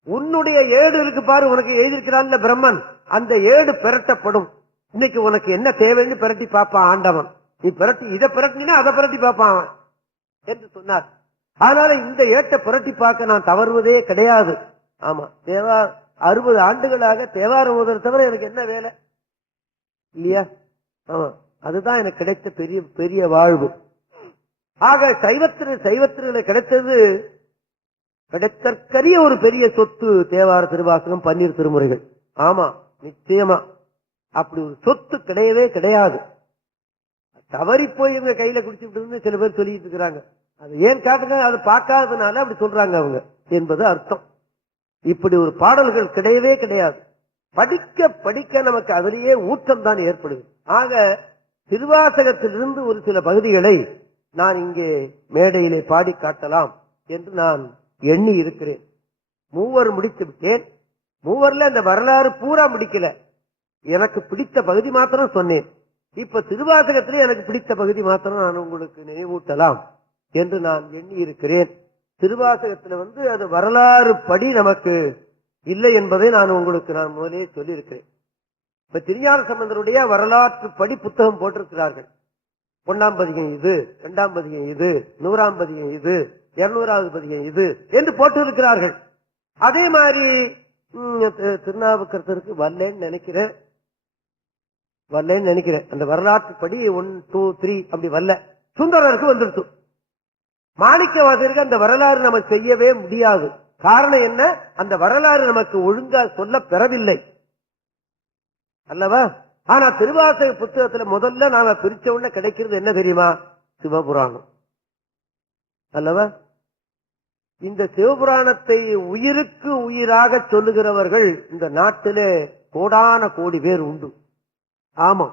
உன்னுடைய ஏடு இருக்கு பாரு, உனக்கு எழுதியிருக்கிறான்ல பிரம்மன், அந்த ஏடு பெரட்டப்படும். இன்னைக்கு உனக்கு என்ன தேவைன்னு பெரட்டி பார்ப்பான் ஆண்டவன். நீ பெரட்டி இதை பெரட்டினா அதை பெரட்டி பார்ப்பான் என்று சொன்னார். அதனால இந்த ஏட்டை புரட்டி பார்க்க நான் தவறுவதே கிடையாது. ஆமா, 60 ஆண்டுகளாக தேவாரம் ஓதுற தவிர எனக்கு என்ன வேலை இல்லையா? ஆமா, அதுதான் எனக்கு கிடைத்த பெரிய பெரிய வாழ்வு. ஆக சைவத்திற்கு கிடைத்தது, கிடைத்தற்கரிய ஒரு பெரிய சொத்து தேவார திருவாசகம் 12 திருமுறைகள். ஆமா, நிச்சயமா அப்படி ஒரு சொத்து கிடையவே கிடையாது. தவறி போய் இவங்க கையில குடிச்சுட்டு இருந்து சில பேர் சொல்லிட்டு இருக்கிறாங்க. அது ஏன் காட்டுங்க, அது பார்க்காததுனால அப்படி சொல்றாங்க அவங்க என்பது அர்த்தம். இப்படி ஒரு பாடல்கள் கிடையவே கிடையாது. படிக்க படிக்க நமக்கு அதிலேயே ஊற்றம் தான் ஏற்படுது. ஆக திருவாசகத்திலிருந்து ஒரு சில பகுதிகளை நான் இங்கே மேடையிலே பாடி காட்டலாம் என்று நான் எண்ணி இருக்கிறேன். மூவர் முடித்து விட்டேன். மூவர்ல அந்த வரலாறு பூரா முடிக்கல, எனக்கு பிடித்த பகுதி மாத்திரம் சொன்னேன். இப்ப திருவாசகத்திலே எனக்கு பிடித்த பகுதி மாத்திரம் நான் உங்களுக்கு நினைவூட்டலாம் என்று நான் எண்ணி இருக்கிறேன். திருவாசகத்துல அது வரலாறு படி நமக்கு இல்லை என்பதை நான் உங்களுக்கு முதலே சொல்லியிருக்கிறேன். இப்ப திருஞான சம்பந்தருடைய வரலாற்று படி புத்தகம் போட்டிருக்கிறார்கள். 1ஆம் பதிகம் இது, 2ஆம் பதிகம் இது, 100ஆம் பதிகம் இது, 200வது பதிகம் இது என்று போட்டு இருக்கிறார்கள். அதே மாதிரி திருநாவுக்கரசருக்கு வரலன்னு நினைக்கிறேன். அந்த வரலாற்று படி 1, 2, 3 அப்படி வரல. சுந்தரருக்கு வந்துருச்சு. மாணிக்கவாசகருக்கு அந்த வரலாறு நம்ம செய்யவே முடியாது. காரணம் என்ன? அந்த வரலாறு நமக்கு ஒழுங்கா சொல்ல பெறவில்லை அல்லவா? ஆனா திருவாசக புத்தகத்துல முதல்ல நாம பிரிச்ச உடனே கிடைக்கிறது என்ன தெரியுமா? சிவபுராணம் அல்லவா? இந்த சிவபுராணத்தை உயிருக்கு உயிராக சொல்லுகிறவர்கள் இந்த நாட்டிலே கோடான கோடி பேர் உண்டு. ஆமா,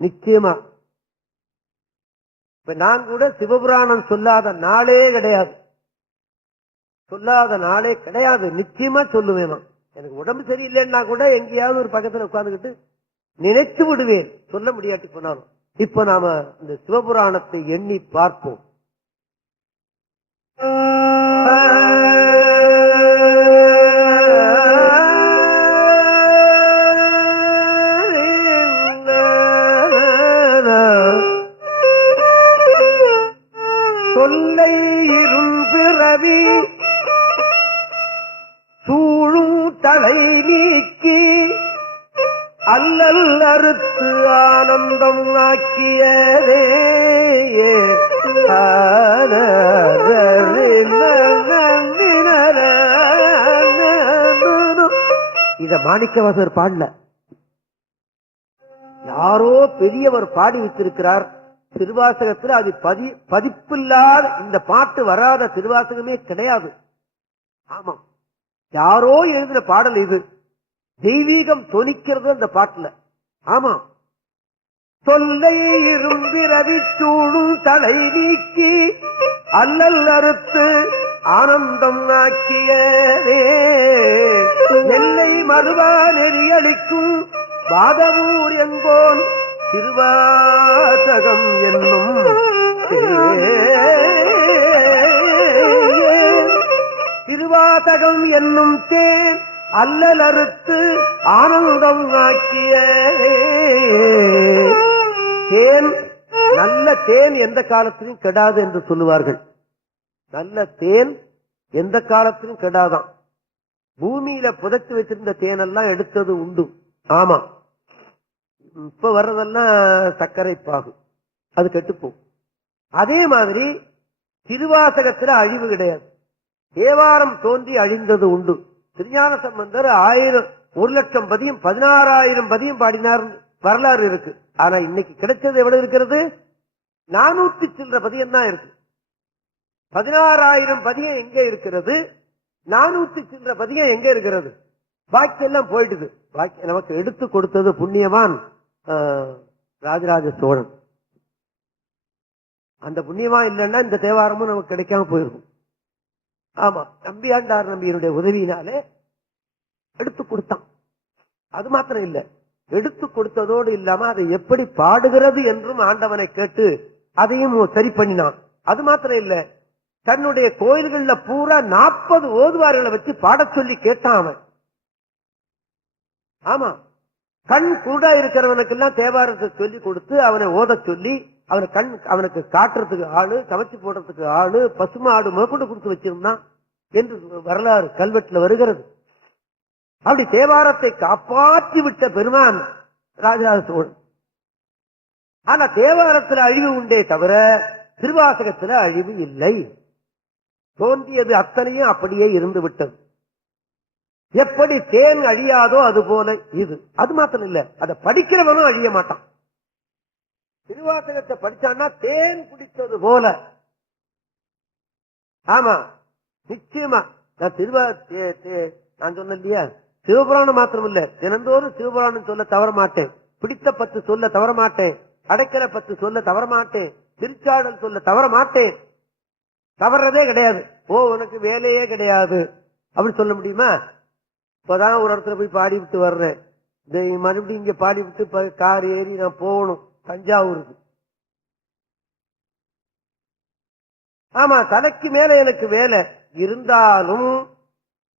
நிச்சயமா. இப்ப நான் கூட சிவபுராணம் சொல்லாத நாளே கிடையாது. நிச்சயமா சொல்லுவேன். எனக்கு உடம்பு சரியில்லைன்னா கூட எங்கேயாவது ஒரு பக்கத்துல உட்கார்ந்துக்கிட்டு நினைச்சு விடுவேன், சொல்ல முடியாட்டி போனாலும். இப்ப நாம இந்த சிவபுராணத்தை எண்ணி பார்ப்போம். சொல்லை இரும்பிறவி சூழும் தலை நீக்கி அல்லல் அறுத்து ஆனந்தம் ஆக்கியதே. இத மாணிக்கவாசகர் பாடல, யாரோ பெரியவர் பாடி வைத்திருக்கிறார். திருவாசகத்தில் அது பதிப்பில்லாத இந்த பாட்டு வராத திருவாசகமே கிடையாது. ஆமா, யாரோ எழுதின பாடல் இது. தெய்வீகம் தொனிக்கிறது அந்த பாட்டுல. ஆமா, சொல்லை இரும்பிரவி சூடும் தலை நீக்கி அல்லல் அறுத்து ஆனந்தம் ஆக்கியதே. எல்லை மறுவா நெறியளிக்கும் வாதவூர் எங்கோன் திருவாசகம் என்னும் திருவாசகம் என்னும் தேன் அல்லல் அறுத்து ஆனந்தம் ஆக்கிய தேன். நல்ல தேன் எந்த காலத்திலும் கெடாது என்று சொல்லுவார்கள். நல்ல தேன் எந்த காலத்திலும் கெடாதான். பூமியில புதைச்சு வச்சிருந்த தேனெல்லாம் எடுத்தது உண்டு. ஆமா, இப்ப வர்றதெல்லாம் சர்க்கரை பாகு, அது கெட்டுப்போம். அதே மாதிரி திருவாசகத்துல அழிவு கிடையாது. தேவாரம் தோன்றி அழிந்தது உண்டு. திருஞான சம்பந்தர் 1,00,000 பதியம் 16,000 பதியம் பாடினார் வரலாறு இருக்கு. ஆனா இன்னைக்கு கிடைச்சது எவ்வளவு இருக்கிறது? 400 சில்லற பதியம் தான் இருக்கு. 16,000 பதியம் எங்க இருக்கிறது? 400 சில்லற பதியம் எங்க இருக்கிறது? பாக்கி எல்லாம் போயிடுது. பாக்கி நமக்கு எடுத்து கொடுத்தது புண்ணியவான் ராஜராஜ சோழன். அந்த புண்ணியமா இல்லைன்னா இந்த தேவாரமும் நமக்கு கிடைக்காம போயிருக்கும். ஆமா, நம்பியாண்டார் நம்பியினுடைய உதவியினாலே எடுத்து கொடுத்தான். அது மாத்திரம் இல்ல, எடுத்து கொடுத்ததோடு இல்லாம அதை எப்படி பாடுகிறது என்றும் ஆண்டவனை கேட்டு அதையும் சரி பண்ணினான். அது மாத்திரம் இல்ல, தன்னுடைய கோயில்கள்ல பூரா 40 ஓதுவார்களை வச்சு பாடச் சொல்லி கேட்டான் அவன். ஆமா, கண் குருடா இருக்கிறவனுக்கு எல்லாம் தேவாரத்தை சொல்லி கொடுத்து அவனை ஓத சொல்லி அவனுக்கு காட்டுறதுக்கு ஆளு, கவச்சி போடுறதுக்கு ஆளு, பசுமாடு மேற்கொண்டு கொடுத்து வச்சிருந்தான் என்று வரலாறு கல்வெட்டுல வருகிறது. அப்படி தேவாரத்தை காப்பாற்றி விட்ட பெருமான் ராஜராஜ சோழன். ஆனா தேவாரத்துல அழிவு உண்டே தவிர திருவாசகத்துல அழிவு இல்லை. தோன்றியது அத்தனையும் அப்படியே இருந்து விட்டது. எப்படி தேன் அழியாதோ அது போல இது. அது மாத்திரம் இல்ல, அதை படிக்கிறவனும் அழிய மாட்டான். திருவாசகத்தை படிச்சான்னா தேன் குடித்தது போல ஆமா, நிச்சயமா. நான் சொன்ன இல்லையா, சிவபுராணம் மாத்திரம் இல்ல, தினந்தோறும் சிவபுராணம் சொல்ல தவற மாட்டேன், பிடித்த 10 சொல்ல தவற மாட்டேன், அடைக்கல 10 சொல்ல தவற மாட்டேன், திருச்சாடல் சொல்ல தவற மாட்டேன். தவறதே கிடையாது. ஓ உனக்கு வேலையே கிடையாது அப்படி சொல்ல முடியுமா? இப்பதான் ஒரு இடத்துல போய் பாடி விட்டு வர்றேன், மறுபடியும் இங்க பாடி விட்டு கார் ஏறி நான் போகணும் தஞ்சாவூருக்கு. ஆமா, தலைக்கு மேல எனக்கு வேலை இருந்தாலும்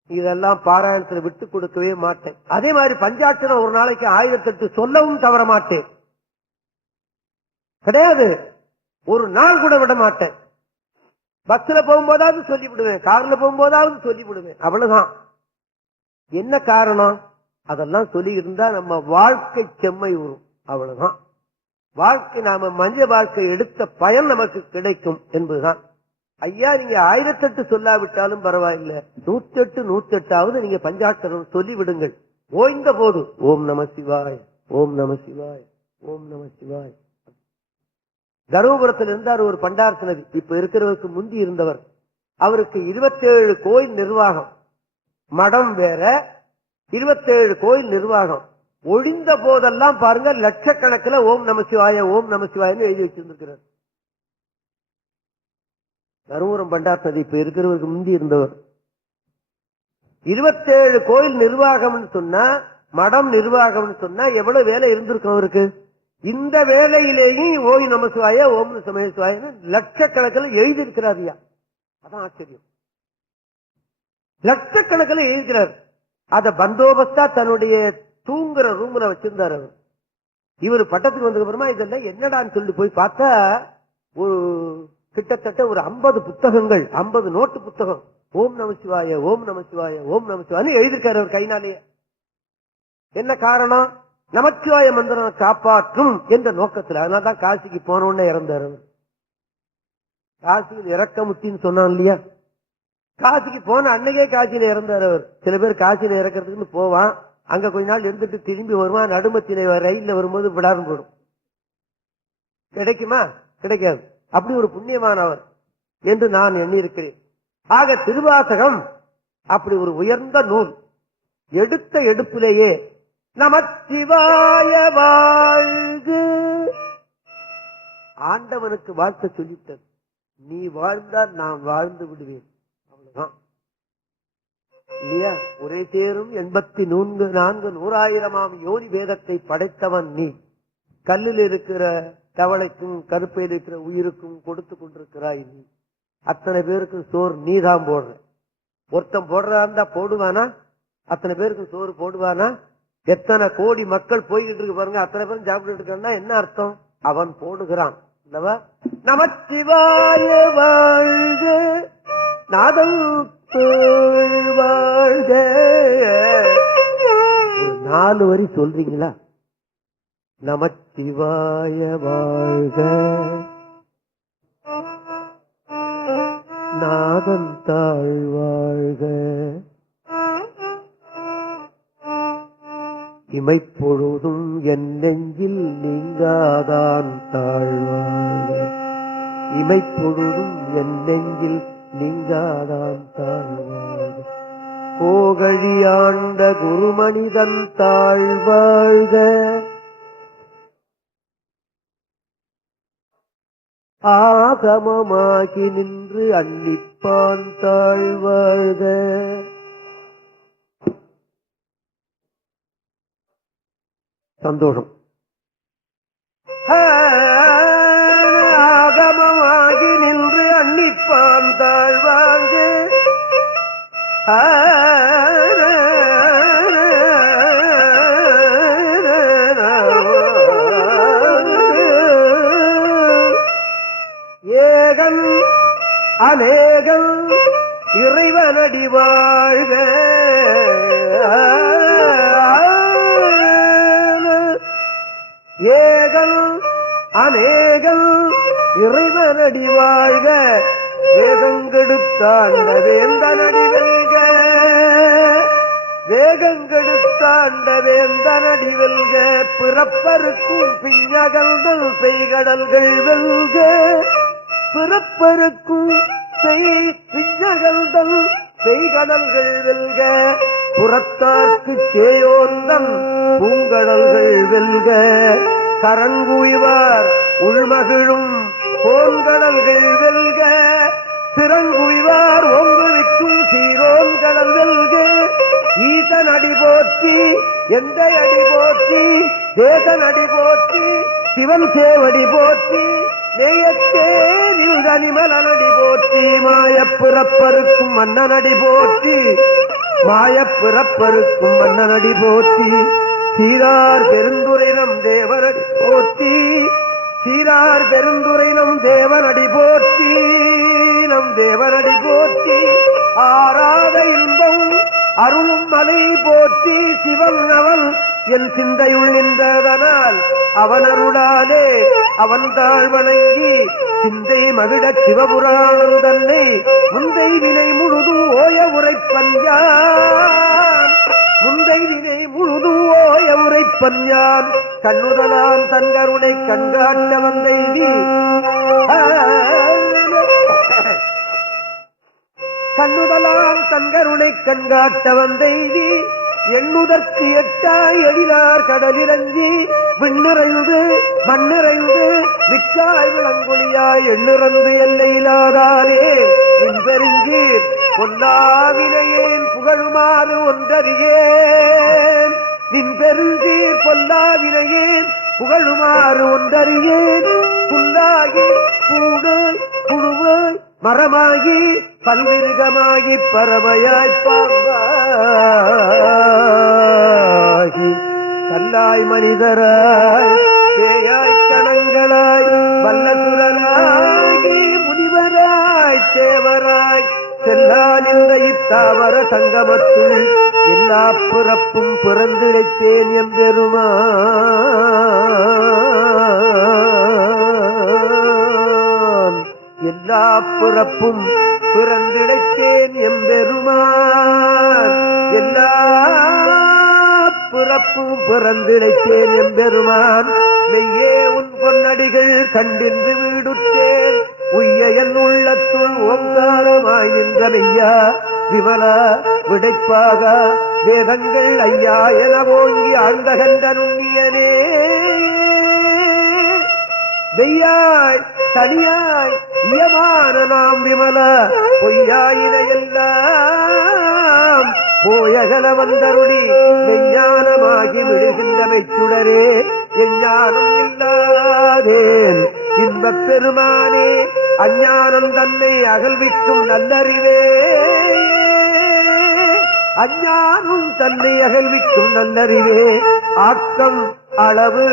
இதெல்லாம் பாராயணத்துல விட்டு கொடுக்கவே மாட்டேன். அதே மாதிரி பஞ்சாட்சரம் ஒரு நாளைக்கு 1008 சொல்லவும் தவற மாட்டேன், கிடையாது. ஒரு நாள் கூட விட மாட்டேன். பஸ்ல போகும்போதாவது சொல்லி விடுவேன், கார்ல போகும்போதாவது சொல்லி விடுவேன், அவ்வளவுதான். என்ன காரணம்? அதெல்லாம் சொல்லி இருந்தா நம்ம வாழ்க்கை செம்மை வரும், அவ்வளவுதான். வாழ்க்கை நாம மனித வாழ்க்கை எடுத்த பயன் நமக்கு கிடைக்கும் என்பதுதான். ஐயா, நீங்க 1008 சொல்லாவிட்டாலும் பரவாயில்லை, 108 108 நீங்க பஞ்சாட்சரம் சொல்லி விடுங்கள். ஓய்ந்த போது ஓம் நம சிவாய், ஓம் நம சிவாய், ஓம் நம சிவாய். தருமபுரத்தில் இருந்தார் ஒரு பண்டாரசனதி, இப்ப இருக்கிறவருக்கு முந்தி இருந்தவர். அவருக்கு 27 கோயில் நிர்வாகம், மடம் வேற, 27 கோயில் நிர்வாகம். ஒழிந்த போதெல்லாம் பாருங்க லட்சக்கணக்கில் ஓம் நம சிவாய ஓம் நம சிவாயன்னு எழுதி வச்சிருந்திருக்கிறார். தருமபுரம் பண்டாரசனதி இப்ப இருக்கிறவருக்கு முந்தி இருந்தவர். 27 கோயில் நிர்வாகம் சொன்னா, மடம் நிர்வாகம் சொன்னா எவ்வளவு வேலை இருந்திருக்கும் அவருக்கு. இந்த வேலையிலேயும் ஓய் நமசிவாய ஓம் நமசிவாய லட்சக்கணக்கில் எழுதியிருக்கிறார். அதான் ஆச்சரியம், லட்சக்கணக்கில் எழுதிக்கிறார். அத பந்தோபஸ்தா தன்னுடைய தூங்குற ரூம்ல வச்சிருந்தார் அவர். இவர் பட்டத்துக்கு வந்ததுக்கு அப்புறமா இதெல்லாம் என்னடான்னு சொல்லி போய் பார்த்தா ஒரு கிட்டத்தட்ட ஒரு 50 புத்தகங்கள், 50 நோட்டு புத்தகம், ஓம் நமசிவாய ஓம் நமசிவாய ஓம் நமசிவாய எழுதியிருக்காரு அவர் கைனாலேயே. என்ன காரணம்? நமச்சிவாய மந்திரம் காப்பாற்றும் என்ற நோக்கத்தில். அதனால்தான் காசிக்கு போனோன்னு இறந்தார். காசியில் இறக்கமுத்தின்னு சொன்னான் இல்லையா, காசிக்கு போன அன்னைக்கே காசியில இறந்தார் அவர். சில பேர் காசியில இறக்கிறதுக்குன்னு போவான், அங்க கொஞ்ச நாள் இருந்துட்டு திரும்பி வருவான், நடுமத்தில ரயில்ல வரும்போது விடாரும் போடும். கிடைக்குமா? கிடைக்காது. அப்படி ஒரு புண்ணியமானவர் என்று நான் எண்ணி இருக்கிறேன். ஆக திருவாசகம் அப்படி ஒரு உயர்ந்த நூல். எடுத்த எடுப்பிலேயே நமச்சிவாய வாழ்க, ஆண்டவனுக்கு வாழ்த்த சொல்லிட்டது. நீ வாழ்ந்தால் நான் வாழ்ந்து விடுவேன், அவ்வளவுதான் இல்லையா? ஒரே சேரும் 84 100,000 யோனி வேதத்தை படைத்தவன் நீ. கல்லில் இருக்கிற தவளைக்கும் கருப்பையில் இருக்கிற உயிருக்கும் கொடுத்து கொண்டிருக்கிறாய் நீ. அத்தனை பேருக்கு சோறு நீதான் போடுற. ஒருத்தன் போடுறா இருந்தா போடுவானா? அத்தனை பேருக்கு சோறு போடுவானா? எத்தனை கோடி மக்கள் போய்கிட்டு இருக்கு பாருங்க, அத்தனை பேரும் சாப்பிட்டு இருக்கான்னா என்ன அர்த்தம்? அவன் போடுகிறான். நமச்சிவாய வாழ்க, நாதம் வாழ்க. 4 வரி சொல்றீங்களா? நமச்சிவாய வாழ்க, நாதம் தாழ்வாழ்க, இமைப்பொழுதும் என் நெஞ்சில் நீங்காதான் தாழ்வாழ்க, இமைப்பொழுதும் என் நெஞ்சில் நீங்காதான் தாழ்வாழ்க, கோகழியாண்ட குருமனிதன் தாழ்வாழ்க, ஆகமமாகி நின்று அன்னிப்பான் தாழ்வாழ்க. சந்தோஷம். ஆகமமாகி நின்று அன்னிப்பான் தாழ்வாழ்க, ஏகன் அநேகன் இறைவனடி வாழ்க, ஏகன் அநேகன் இறைவனடி வாழ்க, வேகங்கெடுத்தாண்ட வேந்தனடி வெல்க, வேகங்கெடுத்தாண்ட வேந்தனடி வெல்க, பிறப்பருக்கும் பிஞ்சகல்கள் பெய்கடல்கள் வெல்க, பிறப்பருக்கும் செய்கடல்தல் செய்கடல்கள் வெல்க புறத்தார்க்கு சேயோந்தம் பூங்கடல்கள் வெல்க கரங்குய்வார் உள்மகிழும் போன்கடல்கள் வெல்க சிறங்குய்வார் ஓங்குவிக்கும் சீரோன் கடல் வெல்க ஈசன் அடி போற்றி எந்த அடி போற்றி தேசன் அடி போற்றி சிவன் சேவடி போற்றி நேயத்தே நில்கனிமலனடி போற்றி மாயப்புறப்பருக்கும் மன்னனடி போற்றி மாயப்புறப்பருக்கும் மன்னனடி போற்றி சீரார் பெருந்துரைனம் தேவனடி போற்றி சீரார் பெருந்துரைனம் தேவனடி போற்றி நம் தேவனடி போற்றி ஆராத இன்பம் அருளும் மலை போற்றி சிவன் அவன் என் சிந்தையுள் நின்றதனால் அவன் அருளாலே அவன் தாழ் வணங்கி சிந்தை மகிழச் சிவபுராணம் தன்னை முந்தை வினை முழுதும் ஓய உரைப்பஞ்சான் முந்தை வினை முழுதும் ஓய உரைப்பஞ்சான் கண்ணுதலான் தன்கருணை கண்காட்ட வந்தைவி கண்ணுதலான் தன்கருணை கண்காட்ட வந்தைவி எண்ணுதற்கு எட்டாய் எழிலார் கடலிறங்கி விண்ணிறைந்து மண்ணிறைந்து மிக்காய் விளங்கொழியாய் எண்ணிறந்து எல்லையிலாதானே நின் பெருங்கீர் பொல்லாவினையேன் புகழுமாறு ஒன்றறியேன் நின் பெருங்கீர் பொல்லாவினையேன் புகழுமாறு ஒன்றறியேன் புல்லாகி பூடு புழுவு மரமாகி பல்விருகமாகி பறவையாய் பாம்பாகி கல்லாய் மனிதராய் பேயாய் கணங்களாய் வல்லசுரனாகி முனிவராய் தேவராய் செல்லான் இந்த இத்தாவர சங்கமத்துள் எல்லா பிறப்பும் பிறந்திழைத்தேன் எம்பெருமான் எல்லா பிறப்பும் பிறந்திழைத்தேன் எம்பெருமான் எல்லா பிறப்பும் பிறந்திழைத்தேன் எம்பெருமான் மெய்யே உன் பொன்னடிகள் கண்டின்று வீடுற்றேன் உய்ய என் உள்ளத்துள் ஓங்காரமாய் நின்ற மெய்யா விமலா விடைப்பாக வேதங்கள் ஐயா என ஓங்கி ஆழ்ந்தகண்ட நுண்ணியனே வெய்யாய் தனியாய் இயமான நாம் விமல பொய்யாயினையெல்லாம் போயகல வந்தருளி மெய்ஞானமாகி விழுகின்ற மெச்சுடரே எஞ்ஞானம் இல்லாதேன் இன்பப் பெருமானே அஞ்ஞானம் தன்னை அகழ்விக்கும் நல்லறிவே அஞ்ஞானம் தன்னை அகழ்விக்கும் நல்லறிவே ஆக்கம் அளவு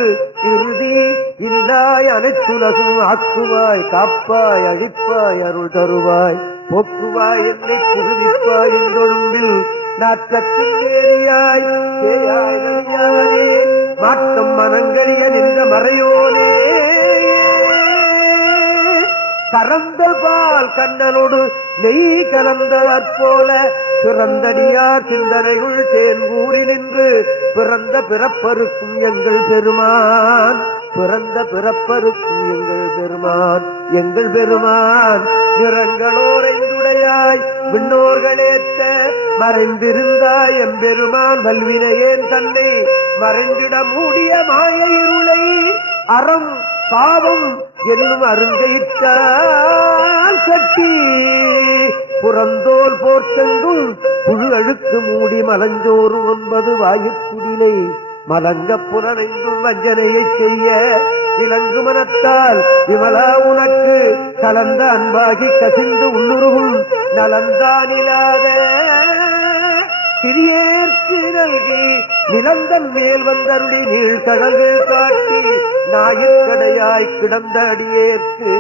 இறுதி இல்லாய் அனைத்துலகும் ஆக்குவாய் காப்பாய் அழிப்பாய் அருள் தருவாய் போக்குவாய் என்னை புகுவிப்பாய் என்றொழும்பில் நாற்றத்தின் ஏறியாய் சேயாய் நலியாரே மாற்றம் மனங்களிய நின்ற மறையோனே கறந்த பால் கண்ணனோடு நெய் கலந்தவர் போல பிறந்தடியார் சிந்தனையுள் தேன்கூறி நின்று பிறந்த பிறப்பருக்கும் எங்கள் பெருமான் பிறந்த பிறப்பருக்கும் எங்கள் பெருமான் நிறங்களோரைந்துடையாய் விண்ணோர்களேற்ற மறைந்திருந்தாய் எம்பெருமான் வல்வினையேன் தன்னை மறைந்திட மூடிய மாய இருளை அறம் பாவம் என்னும் அருங்கயிற்றால் கட்டி புறந்தோல் போர்ச்செங்கும் புழு அழுக்கு மூடி மலஞ்சோறு 9 வாயுக்குடிலை மலங்க புலனைந்தும் வஞ்சனையை செய்ய இலங்கு மனத்தால் விமலா உனக்கு கலந்த அன்பாகி கசிந்து உள்ளுருவும் நலந்தானிலாத சிறியேற்கு நல்கி நிலந்தன் மேல் வந்தருளி நீழ்கடல்கள் காட்டி நாயிற்கடையாய் கிடந்த அடியேற்கு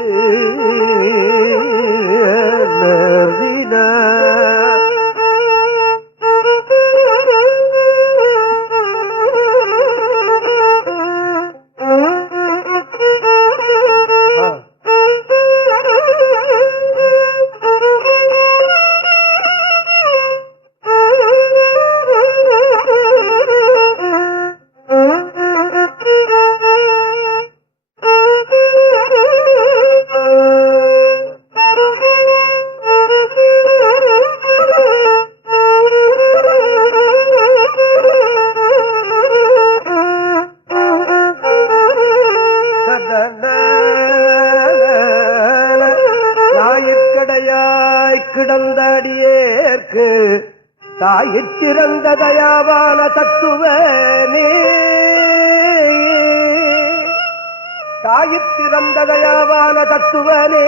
திறந்த தயாவான தத்துவனே தாயிற் திறந்த தயாவான தத்துவனே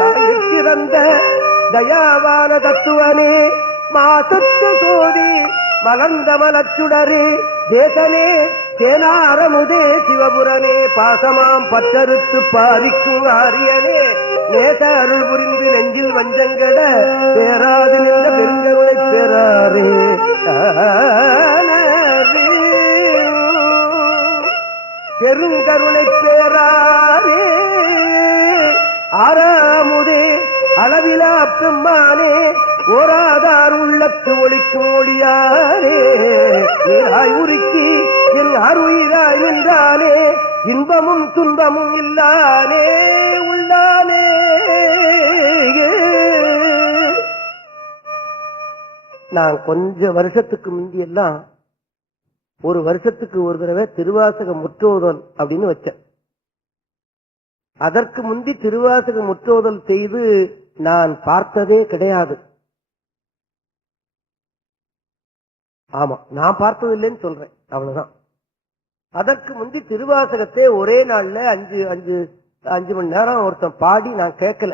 தாயிற் திறந்த தயாவான தத்துவனே மாசத்து சோதி மலர்ந்த மலச்சுடரே தேசனே சேனாரமுதே சிவபுரனே பாசமாம் பற்றறுத்து பாதிக்கும் ஆரியனே நேச அருள் புரிந்து நெஞ்சில் வஞ்சங்கட பேராது நின்ற பெருங்கருணை பெறாரே பெருங்கருணை பேராரே ஆறாமுதே அளவிலா பெம்மானே ஓராதார் உள்ளத்து ஒளிக்கும் ஒளியாரே உருக்கி என் அருயிராய் நின்றானே இன்பமும் துன்பமும் இல்லானே உள்ளானே. நான் கொஞ்ச வருஷத்துக்கு முந்தியெல்லாம் ஒரு வருஷத்துக்கு ஒரு தடவை திருவாசக முற்றோதல் அப்படின்னு வச்சேன். அதற்கு முந்தி திருவாசக முற்றோதல் செய்து நான் பார்த்ததே கிடையாது. ஆமா, நான் பார்த்தது இல்லைன்னு சொல்றேன், அவ்வளவுதான். அதற்கு முந்தி திருவாசகத்தை ஒரே நாள்ல அஞ்சு மணி நேரம் ஒருத்தன் பாடி நான் கேட்கல.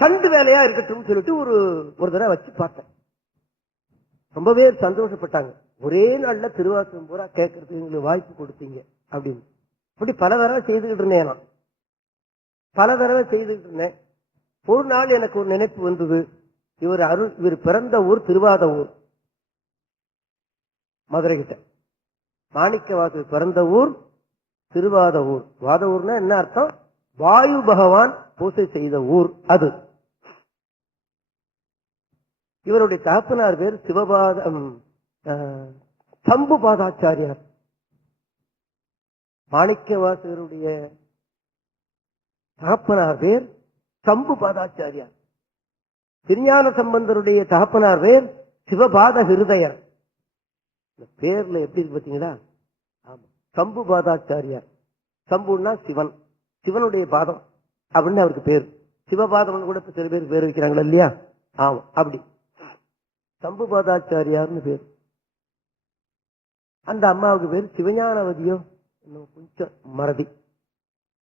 சண்டு வேலையா இருக்கட்டும் சொல்லிட்டு ஒரு தடவை வச்சு பார்த்தேன். ரொம்பவே சந்தோஷப்பட்டாங்க. ஒரே நாள்ல திருவாசகம் பூரா கேட்கறதுக்கு எங்களுக்கு வாய்ப்பு கொடுத்தீங்க அப்படின்னு. அப்படி பல தடவை செய்துகிட்டு இருந்தேன். நான் பல தடவை செய்துகிட்டு இருந்தேன். ஒரு நாள் எனக்கு ஒரு நினைப்பு வந்தது. இவர் பிறந்த ஊர் திருவாதவூர், மதுரை கிட்ட. மாணிக்கவாசகர் பிறந்த ஊர் திருவாதவூர். வாதவூர்னா என்ன அர்த்தம்? வாயு பகவான் பூசை செய்த ஊர் அது. இவருடைய தகப்பனார் பேர் சம்புபாதாச்சாரியார். மாணிக்கவாசகருடைய தகப்பனார் பேர் சம்புபாதாச்சாரியார். திருஞான சம்பந்தருடைய தகப்பனார் பேர் சிவபாத ஹிருதயர். இந்த பேர்ல எப்படி இருக்கு பாத்தீங்களா? ஆமா, சம்புபாதாச்சாரியார். சம்புன்னா சிவன், சிவனுடைய பாதம் அப்படின்னு அவருக்கு பேர். சிவபாதம் கூட சில பேர் பேர் வைக்கிறாங்களா இல்லையா? ஆமா, அப்படி சம்புபாதாச்சாரியார்னு பேர். அந்த அம்மாவுக்கு பேர் சிவஞானவதியோ, கொஞ்சம் மறதி.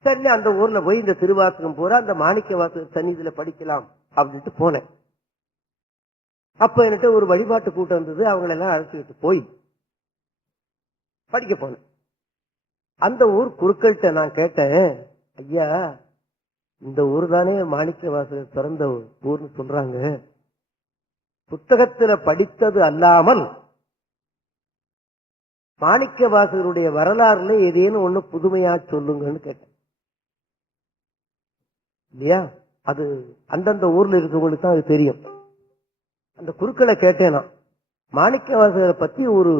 சரி, அந்த ஊர்ல போய் இந்த திருவாசகம் பூரா அந்த மாணிக்க வாசகர் சந்நிதியில படிக்கலாம் அப்படின்ட்டு போனேன். அப்ப என்கிட்ட ஒரு வழிபாட்டு கூட்டம் இருந்தது. அவங்களெல்லாம் அழைச்சிக்கிட்டு போய் படிக்க போனேன். அந்த ஊர் குருக்கள்கிட்ட நான் கேட்டேன், ஐயா இந்த ஊர் தானே மாணிக்க வாசகர் பிறந்த ஊர்னு சொல்றாங்க, புத்தகத்துல படித்தது அல்லாமல் மாணிக்க வாசகருடைய வரலாறுல ஏதேனும் ஒண்ணு புதுமையா சொல்லுங்கன்னு கேட்டேன். இல்லையா? அது அந்தந்த ஊர்ல இருக்கவங்களுக்கு தான் அது தெரியும். அந்த குருக்களை கேட்டேனா, மாணிக்க வாசகரை பத்தி ஒரு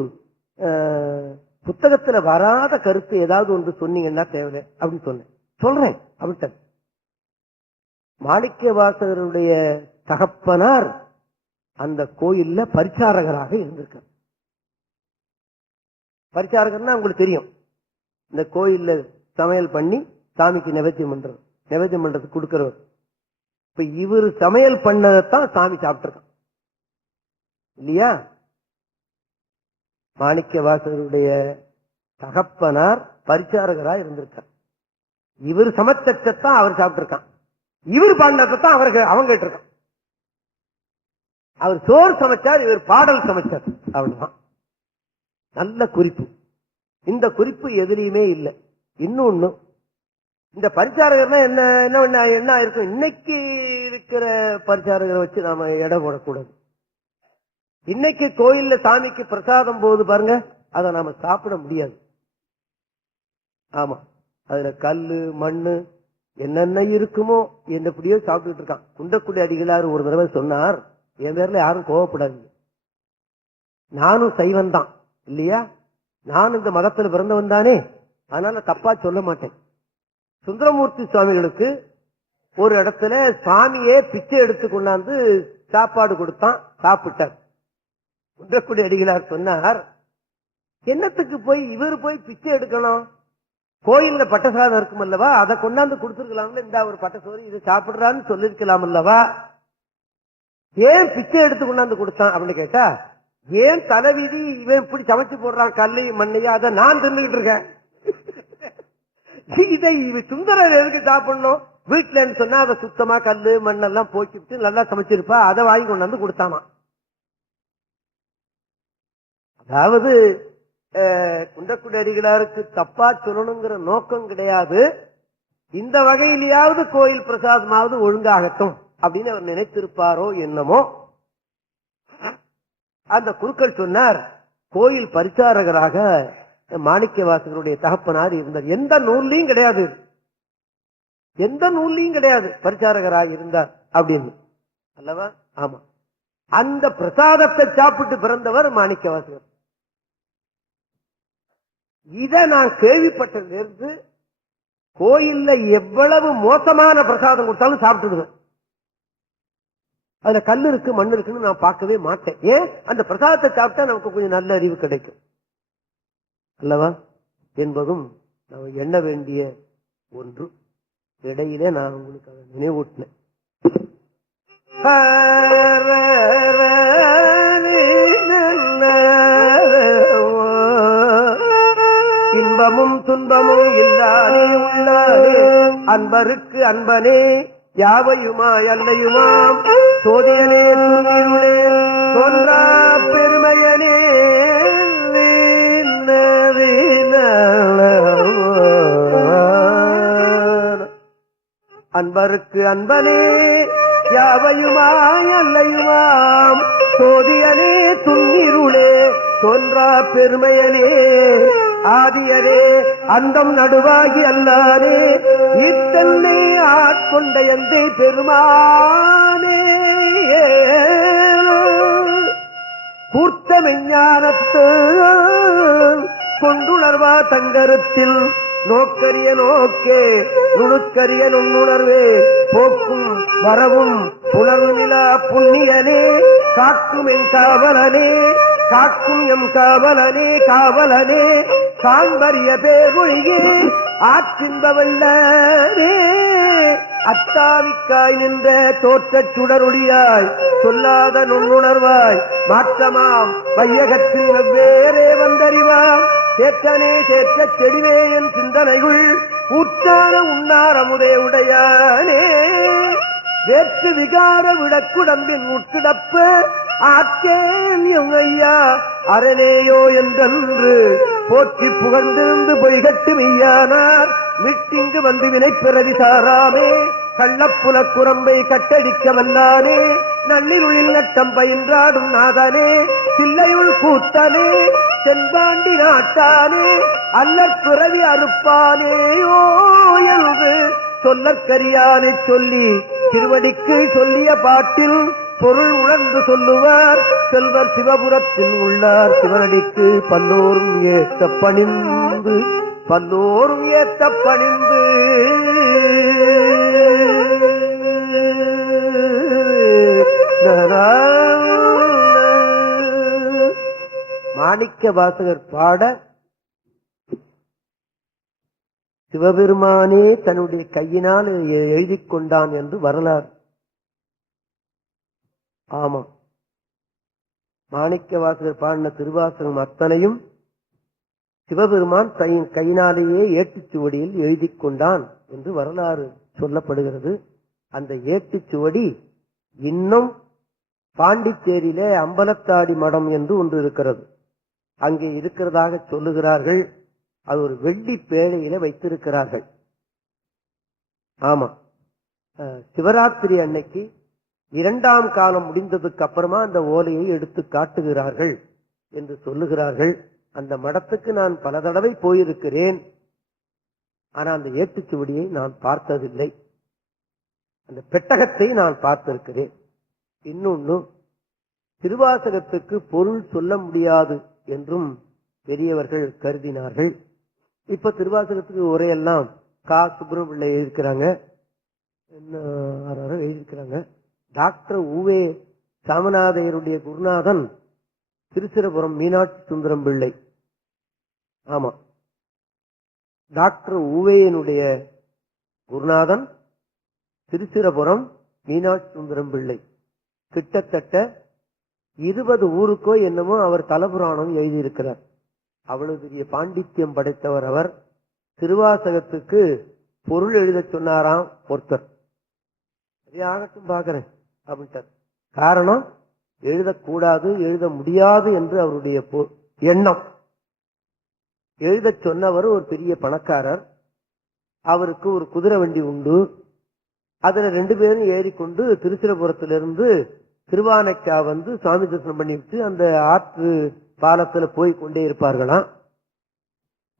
புத்தகத்துல வராத கருத்து ஏதாவது ஒன்று சொன்னீங்கன்னா தேவை அப்படின்னு சொல்றேன் அப்படின்ட்டு. மாணிக்க வாசகருடைய தகப்பனார் அந்த கோயில்ல பரிசாரகராக இருந்திருக்கார். பரிசாரகர்னா உங்களுக்கு தெரியும், இந்த கோயில்ல சமையல் பண்ணி சாமிக்கு நிவேத்தியம் பண்றது, நிவேத்தியம் பண்றதுக்கு கொடுக்கிறவர். இப்ப இவர் சமையல் பண்ணதான் சாமி சாப்பிட்டிருக்கான் இல்லையா? மாணிக்க வாசகருடைய தகப்பனார் பரிசாரகரா இருந்திருக்கார். இவர் சமைச்சத்தான் அவர் சாப்பிட்டிருக்கான், இவர் பாடினதான் அவங்க கேட்டிருக்கான். அவர் சோறு சமைச்சார், இவர் பாடல் சமைச்சார், அவ்வளவுதான். நல்ல குறிப்பு. இந்த குறிப்பு எதுலையுமே இல்லை. இன்னொன்னு, இந்த பரிசாரகர்னா என்ன இருக்கும்? இன்னைக்கு இருக்கிற பரிசாரகரை வச்சு நாம எடை போடக்கூடாது. இன்னைக்கு கோயில்ல சாமிக்கு பிரசாதம் போது பாருங்க, அதை நாம சாப்பிட முடியாது. ஆமா, அதுல கல்லு மண்ணு என்னென்ன இருக்குமோ என்னப்படியோ சாப்பிட்டுட்டு இருக்கான். குண்டக்குடி அடிகளார் ஒரு தடவை சொன்னார், என் பேர்ல யாரும் கோவப்படாதீங்க, நானும் சைவன் தான் இல்லையா, நானும் இந்த மதத்துல பிறந்தவன் தானே, அதனால தப்பா சொல்ல மாட்டேன். சுந்தரமூர்த்தி சுவாமிகளுக்கு ஒரு இடத்துல சாமியே பிச்சை எடுத்து கொண்டாந்து சாப்பாடு கொடுத்தான், சாப்பிட்டார். குன்றக்குடி அடிகளார் சொன்னார், என்னத்துக்கு போய் இவர் போய் பிச்சை எடுக்கணும்? கோயில்ல பட்டசாதம் இருக்கும் அல்லவா, அதை கொண்டாந்து கொடுத்துருக்கலாம்ல. இந்த ஒரு பட்டசோறு இது சாப்பிடுறான்னு சொல்லிருக்கலாம் அல்லவா. ஏன் பிச்சை எடுத்து கொண்டாந்து கொடுத்தான் அப்படின்னு கேட்டா, ஏன் தலைவிதி இவன் இப்படி சமைச்சு போடுறான் கல்லையும் மண்ணையும், அதை நான் தின்னுகிட்டு இருக்கேன். இதை சுந்தரர் எதுக்கு சாப்பிடணும்? வீட்டுல சொன்னா அதை சுத்தமா கல்லு மண்ணெல்லாம் போக்கிட்டு நல்லா சமைச்சிருப்பா, அதை வாங்கி கொண்டாந்து கொடுத்தானா. அதாவது குன்றக்குடி அடிகளாருக்கு தப்பா சொல்லணுங்கிற நோக்கம் கிடையாது. இந்த வகையிலேயாவது கோயில் பிரசாதமாவது ஒழுங்காகட்டும் அப்படின்னு அவர் நினைத்திருப்பாரோ என்னமோ. அந்த குருக்கள் சொன்னார், கோயில் பரிசாரகராக மாணிக்க வாசகருடைய தகப்பனார் இருந்தார். எந்த நூல்லையும் கிடையாது, எந்த நூல்லையும் கிடையாது பரிசாரகராக இருந்தார் அப்படின்னு அல்லவா. ஆமா, அந்த பிரசாதத்தை சாப்பிட்டு பிறந்தவர் மாணிக்க வாசகர். இத நான் கேள்விப்பட்டதிலிருந்து கோயில்ல எவ்வளவு மோசமான பிரசாதம் கொடுத்தாலும் சாப்பிட்டுடுவேன். அதுல கல் இருக்கு மண் இருக்குன்னு நான் பார்க்கவே மாட்டேன். ஏன்? அந்த பிரசாதத்தை சாப்பிட்டா நமக்கு கொஞ்சம் நல்ல அறிவு கிடைக்கும் அல்லவா என்பதும் நாம் எண்ண வேண்டிய ஒன்று. இடையிலே நான் உங்களுக்கு அதை நினைவூட்டினேன். இன்பமும் துன்பமும் இல்லாதே உள்ளாதே அன்பருக்கு அன்பனே யாவையுமா அல்லையுமாம் சோதியனே துணிருளே தோன்றா பெருமையனே அன்பருக்கு அன்பனே யாவையுமாய் அல்லையுமாம் சோதியனே துன்னிருளே தோன்றா பெருமையனே ஆதியரே அந்தம் நடுவாகி அல்லானே இத்தன்னை ஆட்கொண்ட எந்தை பெருமானே கூர்த்த மெஞ்ஞானத்து கொண்டுணர்வா தங்கருத்தில் நோக்கரிய நோக்கே நுணுக்கரிய நுண்ணுணர்வே போக்கும் வரவும் புலர்வு நிலா புண்ணியனே காக்கும் என் காவலனே காக்கும் எம் காவலனே காவலனே காண்பரிய பேரொழியே ஆற்றின்பவல்லரே அத்தாவிக்காய் நின்ற தோற்றச் சுடரொளியாய் சொல்லாத நுண்ணுணர்வாய் மாற்றமாம் வையகத்தின் வெவ்வேறே வந்தறிவாம் சேற்றனே சேற்ற செடிவே என் சிந்தனைகள் ஊற்றான உண்ணார் அமுதே உடையானே வேற்று விகார விடக்குடம்பின் உட்கிடப்ப ஆக்கேன் ஐயா அரணேயோ என்றென்று போற்றி புகழ்ந்திருந்து பொய்கட்டு மெய்யானார் மீட்டிங்கு வந்து வினை பிறவி சாராமே கள்ளப்புல குரம்பை கட்டடிக்க வல்லானே நள்ளிருளில் நட்டம் பயின்றாடும் நாதனே சில்லையுள் கூத்தனே சென்பாண்டி நாட்டானே அல்லற் பிறவி அறுப்பானேயோ என்று சொல்லற்கரியானை சொல்லி திருவடிக்கு சொல்லிய பாட்டில் பொருள் உணர்ந்து சொல்லுவார் செல்வர் சிவபுரத்தில் உள்ளார் சிவனடிக்கு பல்லோரும் ஏத்த பணிந்து பல்லோரும் ஏத்த பணிந்து மாணிக்க வாசகர் பாட சிவபெருமானே தன்னுடைய கையினால் எழுதி கொண்டான் என்று வரலாறு. ஆமா, மாணிக்க வாசகர் பாடின திருவாசகம் அத்தனையும் சிவபெருமான் கையினாலேயே ஏட்டுச்சுவடியில் எழுதி கொண்டான் என்று வரலாறு சொல்லப்படுகிறது. அந்த ஏட்டுச்சுவடி இன்னும் பாண்டிச்சேரியிலே அம்பலத்தாடி மடம் என்று ஒன்று இருக்கிறது, அங்கே இருக்கிறதாக சொல்லுகிறார்கள். அது ஒரு வெள்ளி பேழையில வைத்திருக்கிறார்கள். ஆமா, சிவராத்திரி அன்னைக்கு 2ஆம் காலம் முடிந்ததுக்கு அப்புறமா அந்த ஓலையை எடுத்து காட்டுகிறார்கள் என்று சொல்லுகிறார்கள். அந்த மடத்துக்கு நான் பல தடவை போயிருக்கிறேன். ஆனா அந்த ஏட்டுச்சுவடியை நான் பார்த்ததில்லை. அந்த பெட்டகத்தை நான் பார்த்திருக்கிறேன். இன்னொன்னு, திருவாசகத்துக்கு பொருள் சொல்ல முடியாது என்றும் பெரியவர்கள் கருதினார்கள். இப்ப திருவாசகத்துக்கு உரையெல்லாம் கா சுப்பிரமணிய எழுதியிருக்கிறாங்க, எழுதியிருக்கிறாங்க. டாக்டர் உவே சாமநாதையருடைய குருநாதன் திருச்சிரபுரம் மீனாட்சி சுந்தரம் பிள்ளை ஆமா, டாக்டர் ஊவேயனுடைய குருநாதன் திருச்சிரபுரம் மீனாட்சி சுந்தரம் பிள்ளை. கிட்டத்தட்ட 20 ஊருக்கோ என்னமோ அவர் தலபுராணம் எழுதியிருக்கிறார். அவ்வளவு பெரிய பாண்டித்யம் படைத்தவர் அவர். திருவாசகத்துக்கு பொருள் எழுத சொன்னாராம் ஒருத்தர். சரியாகட்டும் பாக்குறேன் அப்படின்ட்டார். காரணம், எழுதக்கூடாது, எழுத முடியாது என்று அவருடைய எண்ணம். எழுத சொன்னவர் ஒரு பெரிய பணக்காரர். அவருக்கு ஒரு குதிரை வண்டி உண்டு. அதுல 2 பேரும் ஏறிக்கொண்டு திருச்சிரபுரத்திலிருந்து திருவானைக்கா வந்து சுவாமி தரிசனம் பண்ணிவிட்டு அந்த ஆற்று பாலத்துல போய் கொண்டே இருப்பார்களாம்.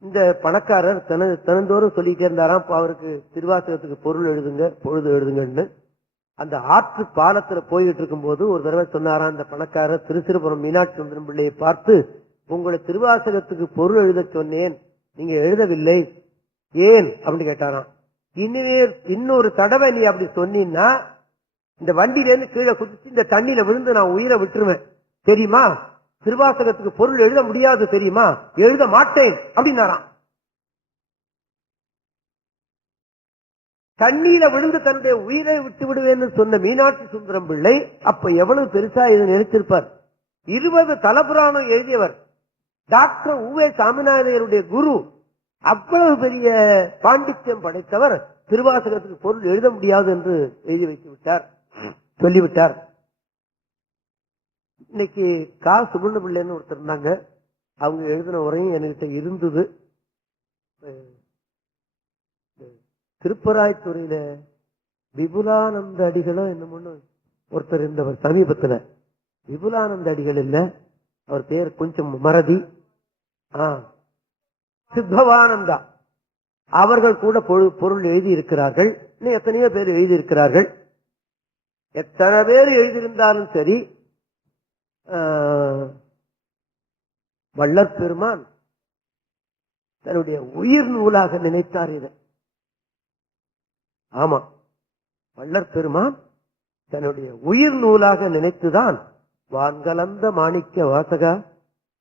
இந்த பணக்காரர் தினந்தோறும் சொல்லிட்டே இருந்தாராம், அவருக்கு திருவாசகத்துக்கு பொருள் எழுதுங்க, பொழுது எழுதுங்கன்னு. அந்த ஆற்று பாலத்துல போயிட்டு இருக்கும் போது ஒரு தடவை சொன்னாராம் அந்த பணக்காரர் திருச்சிரபுரம் மீனாட்சி சுந்தரம் பிள்ளையை பார்த்து, உங்களை திருவாசகத்துக்கு பொருள் எழுத சொன்னேன், நீங்க எழுதவில்லை, ஏன் அப்படின்னு கேட்டாராம். இன்னொரு தடவை நீ அப்படி சொன்னீன்னா இந்த வண்டியில இருந்து கீழே குதிச்சு இந்த தண்ணியில விழுந்து நான் உயிரை விட்டுருவேன் தெரியுமா, திருவாசகத்துக்கு பொருள் எழுத முடியாது தெரியுமா, எழுத மாட்டேன் அப்படின்னாராம். தண்ணீர விழுந்து தன்னுடைய உயிரை விட்டு விடுவேன்னு சொன்ன மீனாட்சி சுந்தரம் பிள்ளை அப்ப எவ்வளவு பெருசா இதை நினைச்சிருப்பார். 20 தலபுராணம் எழுதியவர், டாக்டர் ஊவே சாமிநாதையருடைய குரு. அவ்வளவு பெரிய பாண்டித்யம் படைத்தவர் திருவாசகத்துக்கு பொருள் எழுத முடியாது என்று எழுதி வைத்து விட்டார், சொல்லிவிட்டார். இன்னைக்கு கா சுகுண பிள்ளைன்னு ஒருத்தர் இருந்தாங்க. அவங்க எழுதின உரையும் என்கிட்ட இருந்தது. திருப்பராய்த்துறையில விபுலானந்த அடிகளோ என்னமொன்னு ஒருத்தர் இருந்தவர். சமீபத்துல விபுலானந்த அடிகள் இல்ல, அவர் பேர் கொஞ்சம் மறதி. சித்பவானந்தா அவர்கள் கூட பொருள் எழுதி இருக்கிறார்கள். இன்னும் எத்தனையோ பேர் எழுதி இருக்கிறார்கள். எத்தனை பேர் எழுதியிருந்தாலும் சரி, வள்ளற் பெருமான் தன்னுடைய உயிர் நூலாக நினைத்தார் இதை. ஆமா, வள்ளற் பெருமான் தன்னுடைய உயிர் நூலாக நினைத்துதான் வான்கலந்த மாணிக்க வாசகா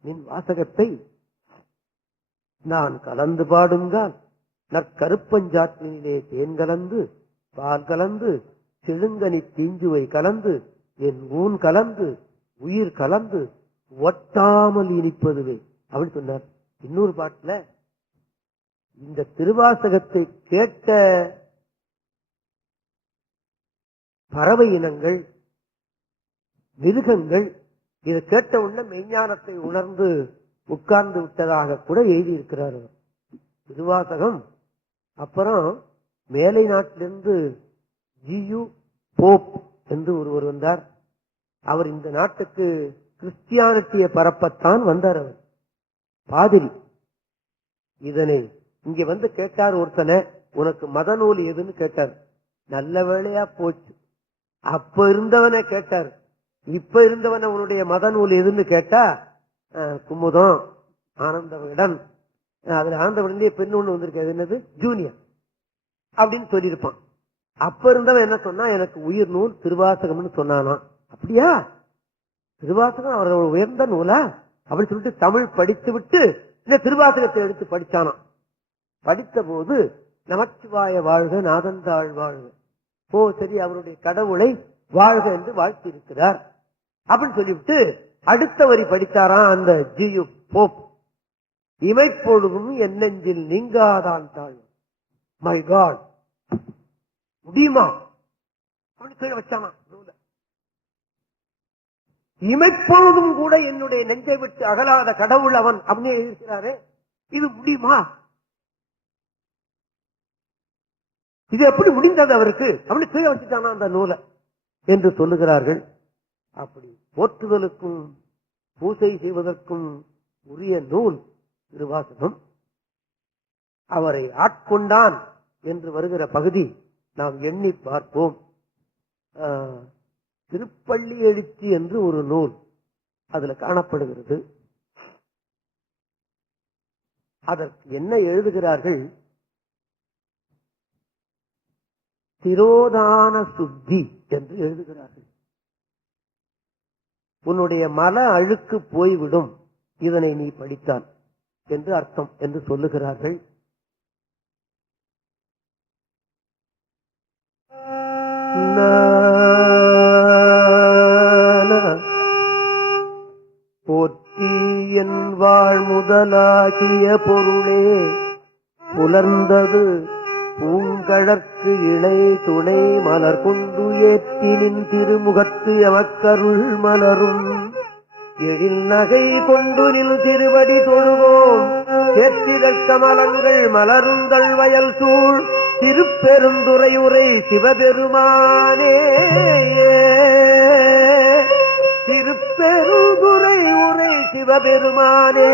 நின் வாசகத்தை நான் கலந்து பாடுங்கால் நற்கருப்பஞ்சாற்றினிலே தேன் கலந்து பால் கலந்து செழுங்கனி தீஞ்சுவை கலந்து என் ஊன் கலந்து உயிர் கலந்து ஒட்டாமல் இனிப்பதுவே அப்படின்னு சொன்னார். இன்னொரு பாட்டுல இந்த திருவாசகத்தை கேட்ட பறவை இனங்கள், மிருகங்கள் இதை கேட்ட உடனே மெய்ஞானத்தை உணர்ந்து உட்கார்ந்து விட்டதாக கூட எழுதி இருக்கிறார் திருவாசகம். அப்புறம் மேலை நாட்டிலிருந்து ஜியு போப் என்று ஒருவர் வந்தார். அவர் இந்த நாட்டுக்கு கிறிஸ்டியானிட்டியை பரப்பத்தான் வந்தார். அவர் பாதிரி. இதனை இங்க வந்து கேட்டார் ஒருத்தனை, உனக்கு மத நூல் எதுன்னு கேட்டார். நல்ல வேளையா போச்சு. அப்ப இருந்தவனை கேட்டார். இப்ப இருந்தவன உன்னுடைய மத நூல் எதுன்னு கேட்டா குமுதம், ஆனந்த விகடன், அதுல ஆனந்த விகடன்லயே பெண் ஒண்ணு வந்திருக்காது, என்னது ஜூனியர் அப்படின்னு சொல்லியிருப்பான். அப்ப இருந்தவன் என்ன சொன்னா, எனக்கு உயிர் நூல் திருவாசகம்னு சொன்னானா. அப்படியா, திருவாசகம் அவர்கள் உயர்ந்த நூலா அப்படின்னு சொல்லிட்டு தமிழ் படித்து விட்டு இந்த திருவாசகத்தை எடுத்து படிச்சானா. படித்த போது நமச்சிவாய வாழ்க நாதந்தாள் வாழ்க, ஓ சரி அவருடைய கடவுளை வாழ்க என்று வாழ்த்தி இருக்கிறார் அப்படின்னு சொல்லிவிட்டு அடுத்த வரி படித்தாராம் அந்த ஜியு போப். இமைப்பொழுதும் என் நெஞ்சில் நீங்காதான் தாழ். மை காட், முடியுமா அப்படின்னு கீழே வச்சானா. இமைப்பொழுதும் கூட என்னுடைய நெஞ்சை விட்டு அகலாத கடவுள் அவன் அப்படின்னு இருக்கிறாரே, இது முடியுமா? இது எப்படி முடிந்தது அவருக்கு அப்படின்னு கீழே வச்சுட்டானா அந்த நூலை என்று சொல்லுகிறார்கள். அப்படி போற்றுதலுக்கும் பூசை செய்வதற்கும் உரிய நூல் திருவாசகம். அவரை ஆட்கொண்டான் என்று வருகிற பகுதி நாம் எண்ணி பார்ப்போம். திருப்பள்ளி எழுச்சி என்று ஒரு நூல் அதுல காணப்படுகிறது. அதற்கு என்ன எழுதுகிறார்கள்? திரோதான சுத்தி என்று எழுதுகிறார்கள். உன்னுடைய மல அழுக்கு போய்விடும் இதனை நீ படித்தால். என்று அர்த்தம் என்று சொல்லுகிறார்கள். போற்றி என் வாழ் முதலாகிய பொருளே புலர்ந்தது பூங்கழற்கு இணை துணை மலர் கொண்டு ஏற்றினின் திருமுகத்து எமக்கருள் மலரும் எழில் நகை கொண்டு நில் திருவடி தொழுவோம் சேற்றிதழ் கமலங்கள் மலருந்தள் வயல் சூழ் திருப்பெருந்துறை உரை சிவபெருமானே திருப்பெருந்துறை உரை சிவபெருமானே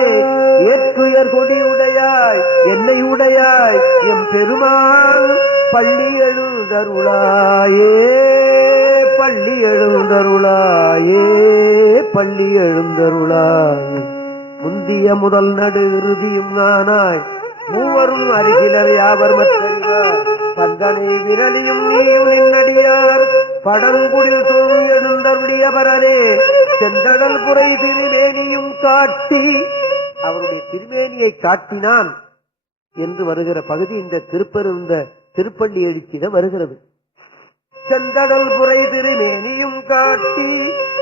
ஏற்றுயர் கொடியுடையாய் என்னை உடையாய் எம் பெருமான் பள்ளி எழுந்தருளாயே பள்ளி எழுந்தருளாயே பள்ளி எழுந்தருளாயே. முந்திய முதல் நடு இறுதியும் நானாய் மூவரும் அருகிலர் யாவர் மற்றறிவார் பந்தனை விரலியும் நீயும் நின்னடியார் படங்குடில் தோறு எழுந்தருளியவரே செந்தடல் புரை திருமேனியும் காட்டி அவருடைய திருமேனியை காட்டினான் என்று வருகிற பகுதி இந்த திருப்பள்ளி எழுச்சியில வருகிறது. செந்தடல் புரை திருமேனியும் காட்டி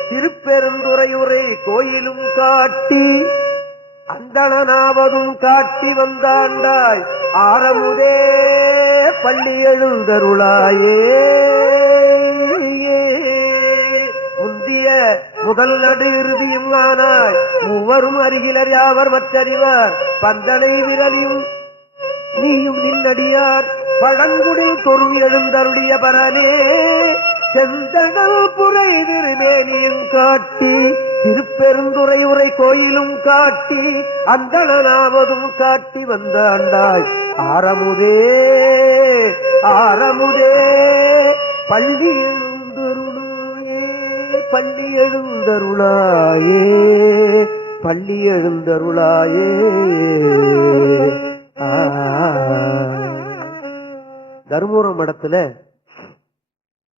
திருப்பெருந்துறையுரை கோயிலும் காட்டி அந்தணனாவதும் காட்டி வந்தாண்டாய் ஆரமுதே பள்ளி எழுந்தருளாயே. முந்திய முதல் நடு இறுதியும் ஆனாய் மூவரும் அருகிலர் யாவர் மற்றறிவார் பந்தனை விரலியும் நீயும் நின்னடியார் பழங்குடில் தொரும் எழுந்தருளிய பரனே செந்தடல் புரை திருமேனியும் காட்டி திருப்பெருந்துறை உரை கோயிலும் காட்டி அந்தணனாவதும் காட்டி வந்த ஆண்டாய் ஆரமுதே ஆரமுதே பள்ளி எழுந்தருளாயே பள்ளி எழுந்தருளாயே பள்ளி எழுந்தருளாயே. தர்மபுரம் மடத்துல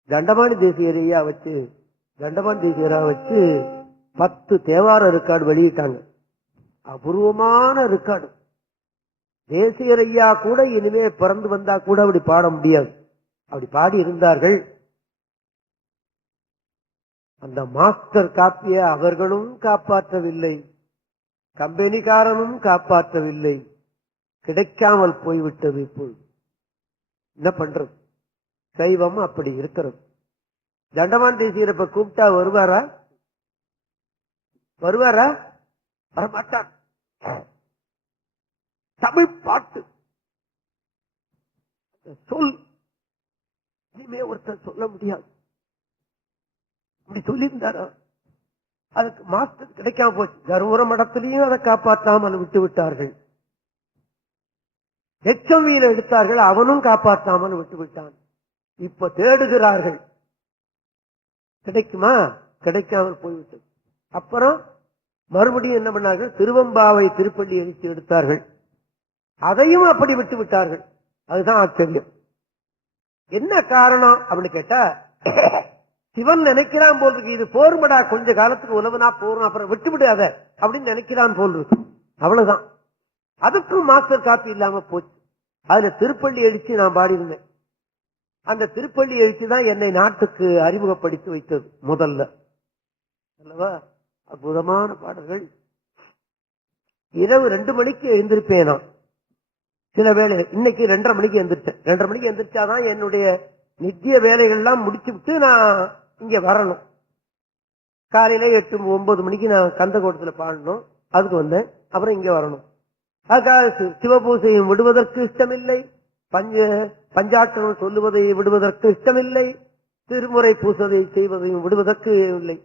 தண்டபாணி தேசியரையா வச்சு 10 தேவார ரெக்கார்டு வெளியிட்டாங்க. அபூர்வமான ரெக்கார்டு. தேசியரையா கூட இனிமே பிறந்து வந்தா கூட அப்படி பாட முடியாது. அப்படி பாடி இருந்தார்கள். அந்த மாஸ்டர் காப்பிய அவர்களும் காப்பாற்றவில்லை, கம்பெனிக்காரனும் காப்பாற்றவில்லை, கிடைக்காமல் போய்விட்டது. இப்போது என்ன பண்றது? சைவம் அப்படி இருக்கிறது. தண்டவான் தேசியர் இப்ப கூப்பிட்டா வருவாரா? வரமாட்டார். தமிழ் பாட்டு சொல் இனிமே ஒருத்தர் சொல்ல முடியாது. இப்படி சொல்லியிருந்தாரா? அதுக்கு மாஸ்டர் கிடைக்காம போச்சு. தருமபுரம் மடத்திலையும் அதை காப்பாற்றாமல் விட்டு விட்டார்கள். எச்சவியில எடுத்தார்கள், அவனும் காப்பாற்றாமல் விட்டு விட்டான். இப்ப தேடுகிறார்கள், கிடைக்குமா? கிடைக்காமல் போய்விட்டது. அப்புறம் மறுபடியும் என்ன பண்ணார்கள்? திருவம்பாவை திருப்பள்ளி எழுச்சி எடுத்தார்கள். அதையும் அப்படி விட்டு விட்டார்கள். அதுதான் ஆச்சரியம். என்ன காரணம் அப்படின்னு கேட்டா, சிவன் நினைக்கிறான் போல் இருக்கு, இது போர்மடா, கொஞ்ச காலத்துக்கு உழவுனா போறோம், அப்புறம் விட்டு விடாத அப்படின்னு நினைக்கிறான் போல் இருக்கு. அவ்வளவுதான். அதுக்கும் மாஸ்டர் காப்பி இல்லாம போச்சு. அதுல திருப்பள்ளி எழுச்சி நான் பாடியிருந்தேன். அந்த திருப்பள்ளி எழுச்சி தான் என்னை நாட்டுக்கு அறிமுகப்படுத்தி வைத்தது முதல்ல அல்லவா. அற்புதமான பாடல்கள். இரவு 2 மணிக்கு எழுந்திருப்பேன் நான். சில வேலை இன்னைக்கு 2:30 மணிக்கு எழுந்திருச்சேன். 2:30 மணிக்கு எழுந்திரிச்சாதான் என்னுடைய நித்திய வேலைகள் எல்லாம் முடிச்சு விட்டு நான் இங்க வரணும். காலையில 8-9 மணிக்கு நான் கந்தகோட்டத்துல பாடணும், அதுக்கு வந்தேன். அப்புறம் இங்க வரணும். அதுக்காக சிவபூசையும் விடுவதற்கு இஷ்டமில்லை, பஞ்சாட்சரம் சொல்லுவதை விடுவதற்கு இஷ்டமில்லை, திருமுறை பூசதை செய்வதையும் விடுவதற்கு இல்லை.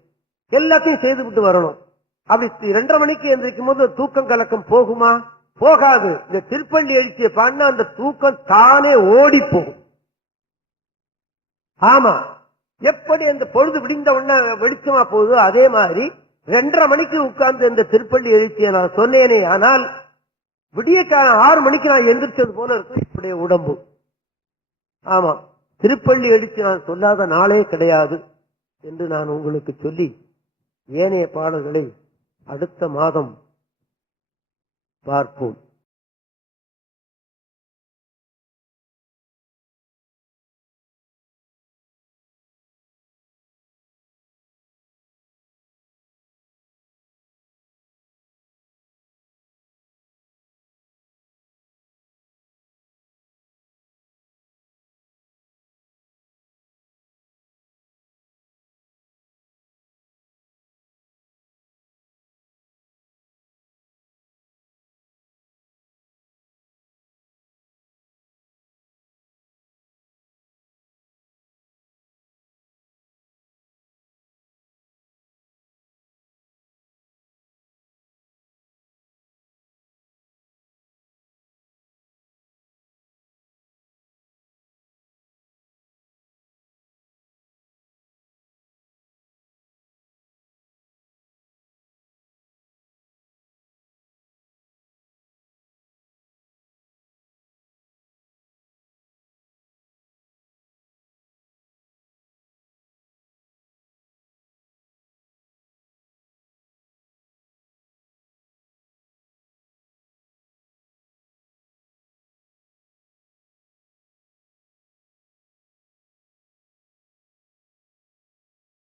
எல்லாத்தையும் செய்துவிட்டு வரணும். அப்படி 2:30 மணிக்கு எந்திரிக்கும் போது தூக்கம் கலக்கம் போகுமா? போகாது. இந்த திருப்பள்ளி எழுச்சியை பாடினா அந்த தூக்கம் தானே ஓடி போகும். ஆமா, எப்படி அந்த பொழுது விடிந்த உடனே வெளிச்சமா போகுது, அதே மாதிரி 2:30 மணிக்கு உட்கார்ந்து இந்த திருப்பள்ளி எழுச்சியை நான் சொன்னேனே, ஆனால் விடிய 6 மணிக்கு நான் எந்திரிச்சது போல இருக்கு இப்படிய உடம்பு. ஆமா, திருப்பள்ளி எழுச்சி நான் சொல்லாத நாளே கிடையாது என்று நான் உங்களுக்கு சொல்லி ஏனைய பாடல்களை அடுத்த மாதம் பார்ப்போம்.